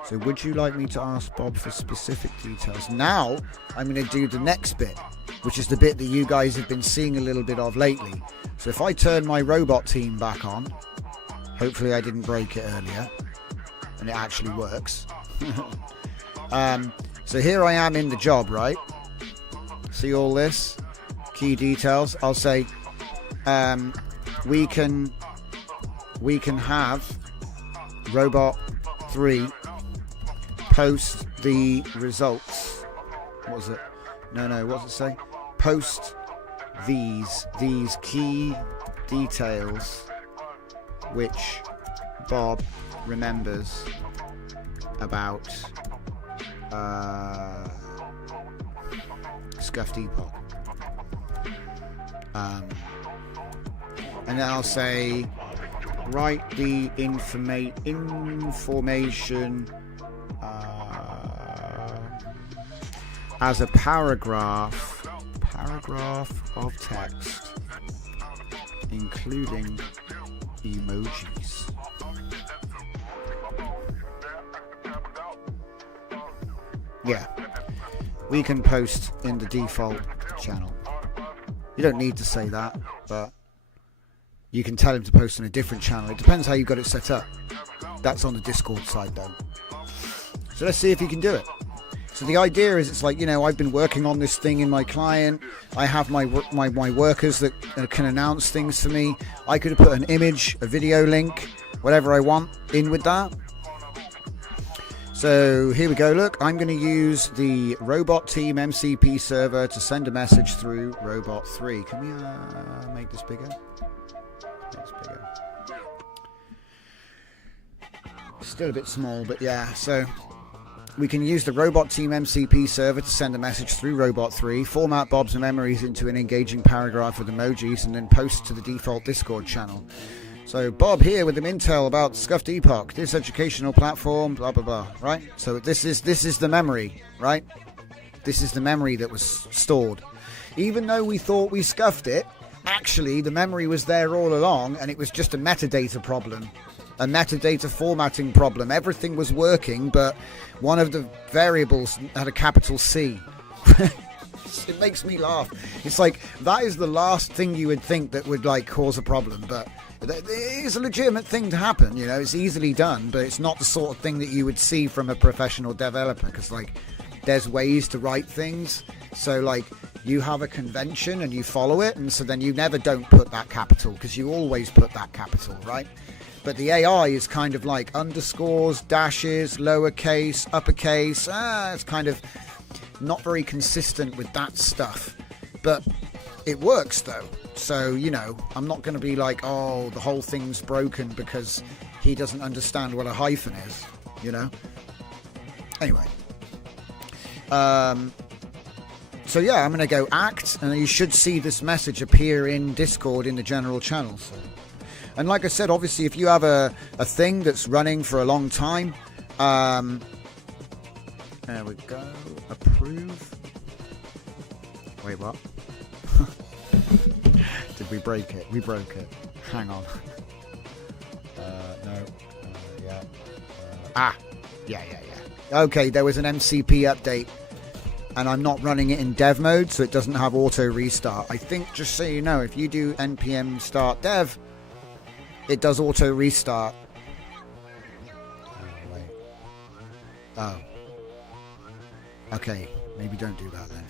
So would you like me to ask Bob for specific details? Now, I'm going to do the next bit, which is the bit that you guys have been seeing a little bit of lately. So if I turn my robot team back on, hopefully I didn't break it earlier, and it actually works. So here I am in the job, right? See all this? Key details. I'll say, we can have robot 3 post the results. What was it? No, what does it say? Post these key details which Bob remembers about Scuffed Epoch. And then I'll say, write the information as a paragraph of text, including emojis. Yeah, we can post in the default channel. You don't need to say that, but you can tell him to post in a different channel. It depends how you got it set up. That's on the Discord side though. So let's see if you can do it. So the idea is, it's like, you know, I've been working on this thing in my client. I have my workers that can announce things for me. I could have put an image, a video link, whatever I want in with that. So here we go. Look, I'm going to use the Robot Team MCP server to send a message through Robot 3. Can we make this bigger? It's bigger. Still a bit small, but yeah. So we can use the Robot Team MCP server to send a message through Robot 3, format Bob's memories into an engaging paragraph with emojis, and then post to the default Discord channel. So Bob here with the intel about Scuffed Epoch, this educational platform, blah blah blah, right? So this is the memory, right? This is the memory that was stored. Even though we thought we scuffed it, actually the memory was there all along, and it was just a metadata problem. A metadata formatting problem. Everything was working, but one of the variables had a capital C. It makes me laugh. It's like, that is the last thing you would think that would like cause a problem, but it is a legitimate thing to happen. You know, it's easily done, but it's not the sort of thing that you would see from a professional developer, because like there's ways to write things. So like you have a convention and you follow it, and so then you never don't put that capital, because you always put that capital, right? But the AI is kind of like underscores, dashes, lowercase, uppercase. It's kind of not very consistent with that stuff. But it works though. So, you know, I'm not going to be like, oh, the whole thing's broken because he doesn't understand what a hyphen is, you know? Anyway. So yeah, I'm going to go act, and you should see this message appear in Discord in the general channel. So. And like I said, obviously, if you have a thing that's running for a long time, there we go. Approve. Wait, what? Did we break it? We broke it. Hang on. No. Yeah. Yeah. Okay, there was an MCP update, and I'm not running it in dev mode, so it doesn't have auto restart. I think, just so you know, if you do npm start dev, it does auto restart. Oh, wait. Oh. Okay, maybe don't do that then.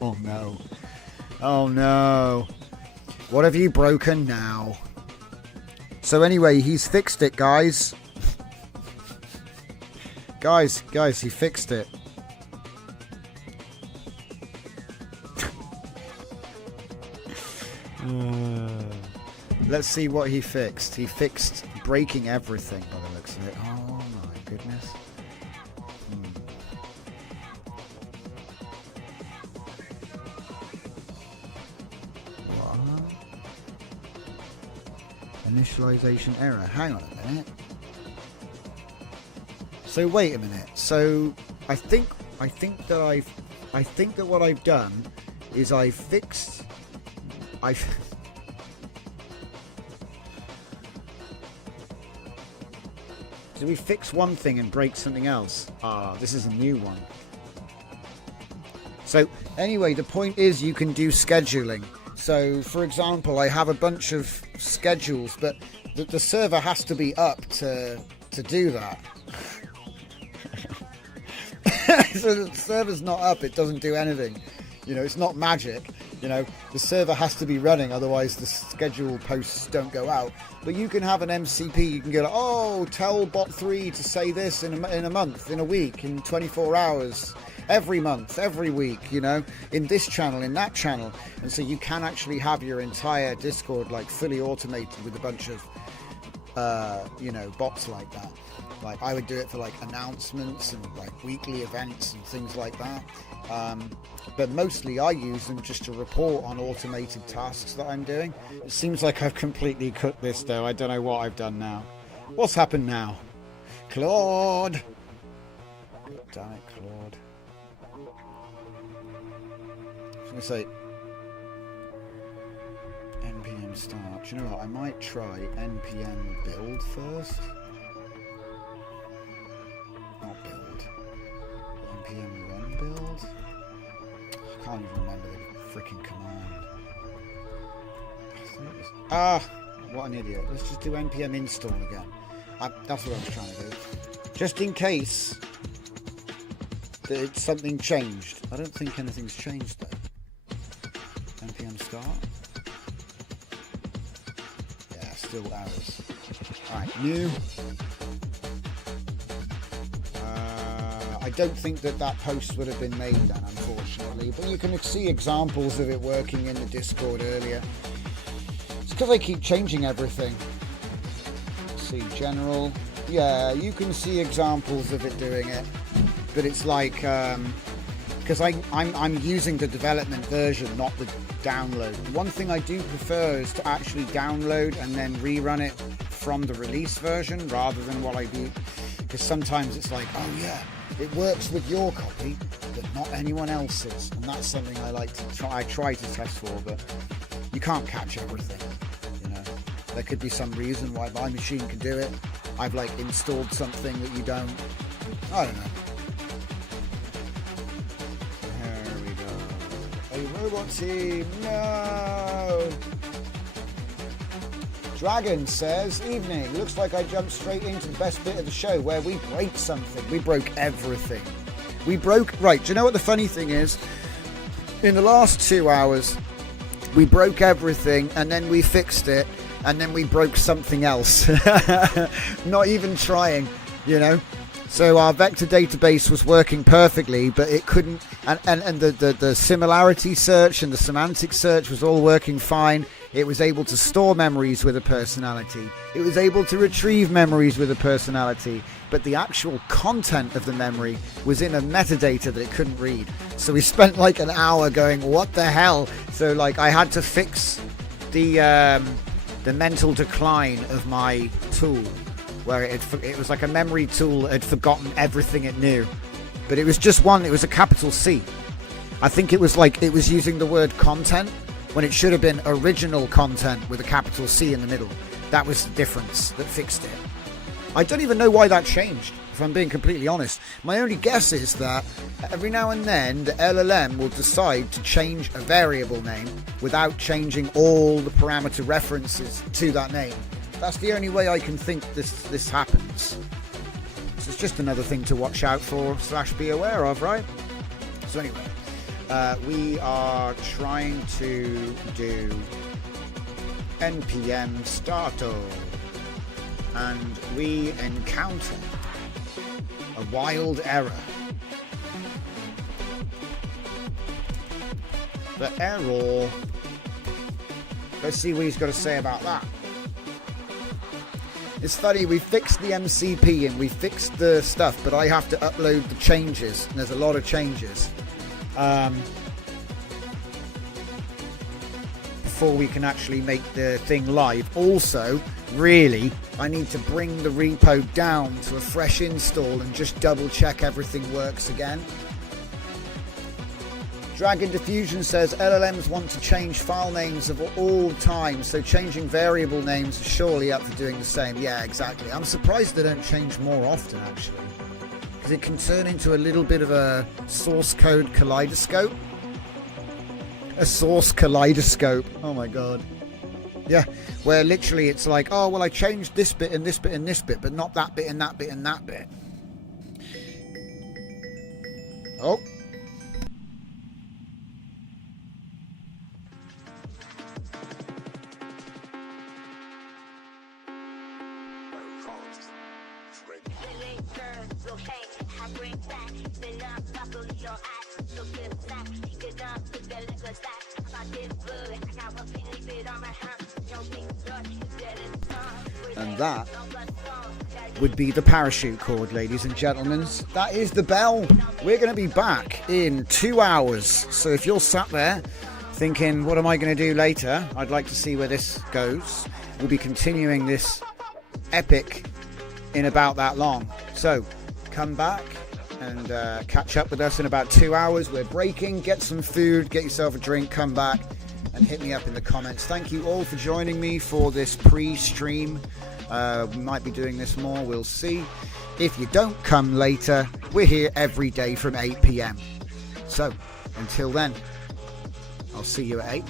Oh no. Oh no. What have you broken now? So anyway, he's fixed it, guys. Guys, he fixed it. Let's see what he fixed. He fixed breaking everything by the looks of it. Oh my goodness. What? Initialization error. Hang on a minute. So wait a minute. So I think that what I've done is I fixed. Did we fix one thing and break something else? This is a new one. So anyway, the point is you can do scheduling. So for example, I have a bunch of schedules, but the server has to be up to do that. So the server's not up, it doesn't do anything. You know, it's not magic. You know, the server has to be running, otherwise the schedule posts don't go out. But you can have an MCP, you can go like, oh, tell bot 3 to say this in a month, in a week, in 24 hours. every month, every week, you know, in this channel, in that channel. And so you can actually have your entire Discord like fully automated with a bunch of you know, bots like that. Like I would do it for like announcements and like weekly events and things like that. But mostly I use them just to report on automated tasks that I'm doing. It seems like I've completely cooked this though. I don't know what I've done now. What's happened now? Claude! God damn it, Claude. I was going to say npm start. Do you know what? I might try npm build first. Not build. npm run build. I can't even remember the freaking command. I think it was, what an idiot. Let's just do npm install again. That's what I was trying to do. Just in case that something changed. I don't think anything's changed though. npm start. Yeah, still errors. Alright, new. I don't think that post would have been made then, unfortunately. But you can see examples of it working in the Discord earlier. It's because I keep changing everything. Let's see, general. Yeah, you can see examples of it doing it. But it's like, because I'm using the development version, not the download. One thing I do prefer is to actually download and then rerun it from the release version rather than what I do. Because sometimes it's like, oh yeah, it works with your copy, but not anyone else's. And that's something I like to try. I try to test for, but you can't catch everything. You know, there could be some reason why my machine can do it. I've like installed something that you don't. I don't know. There we go. A robot team. No. Dragon says, evening. Looks like I jumped straight into the best bit of the show where we break something. We broke everything. Right, do you know what the funny thing is? In the last 2 hours, we broke everything and then we fixed it and then we broke something else. Not even trying, you know? So our vector database was working perfectly, but it couldn't, and the similarity search and the semantic search was all working fine. It was able to store memories with a personality. It was able to retrieve memories with a personality, but the actual content of the memory was in a metadata that it couldn't read. So we spent like an hour going, what the hell? So like I had to fix the mental decline of my tool, where it was like a memory tool that had forgotten everything it knew. But it was just one, it was a capital C. I think it was like, it was using the word content when it should have been original content with a capital C in the middle. That was the difference that fixed it. I don't even know why that changed, if I'm being completely honest. My only guess is that every now and then the LLM will decide to change a variable name without changing all the parameter references to that name. That's the only way I can think this happens. So it's just another thing to watch out for / be aware of, right? So anyway, we are trying to do npm starto, and we encounter a wild error. The error. Let's see what he's got to say about that. It's funny, we fixed the MCP and we fixed the stuff, but I have to upload the changes, and there's a lot of changes before we can actually make the thing live. Also, really, I need to bring the repo down to a fresh install and just double check everything works again. Dragon Diffusion says LLMs want to change file names of all time, so changing variable names is surely up for doing the same. Yeah, exactly. I'm surprised they don't change more often, actually, because it can turn into a little bit of a source code kaleidoscope. A source kaleidoscope. Oh my god. Yeah, where literally it's like, oh, well, I changed this bit and this bit and this bit, but not that bit and that bit and that bit. Oh. And that would be the parachute chord, ladies and gentlemen. That is the bell. We're going to be back in 2 hours. So if you're sat there thinking, what am I going to do later? I'd like to see where this goes. We'll be continuing this epic in about that long. So come back and catch up with us in about 2 hours. We're breaking. Get some food, get yourself a drink, come back and hit me up in the comments. Thank you all for joining me for this pre-stream. We might be doing this more, we'll see. If you don't come later, we're here every day from 8 p.m. So until then, I'll see you at 8.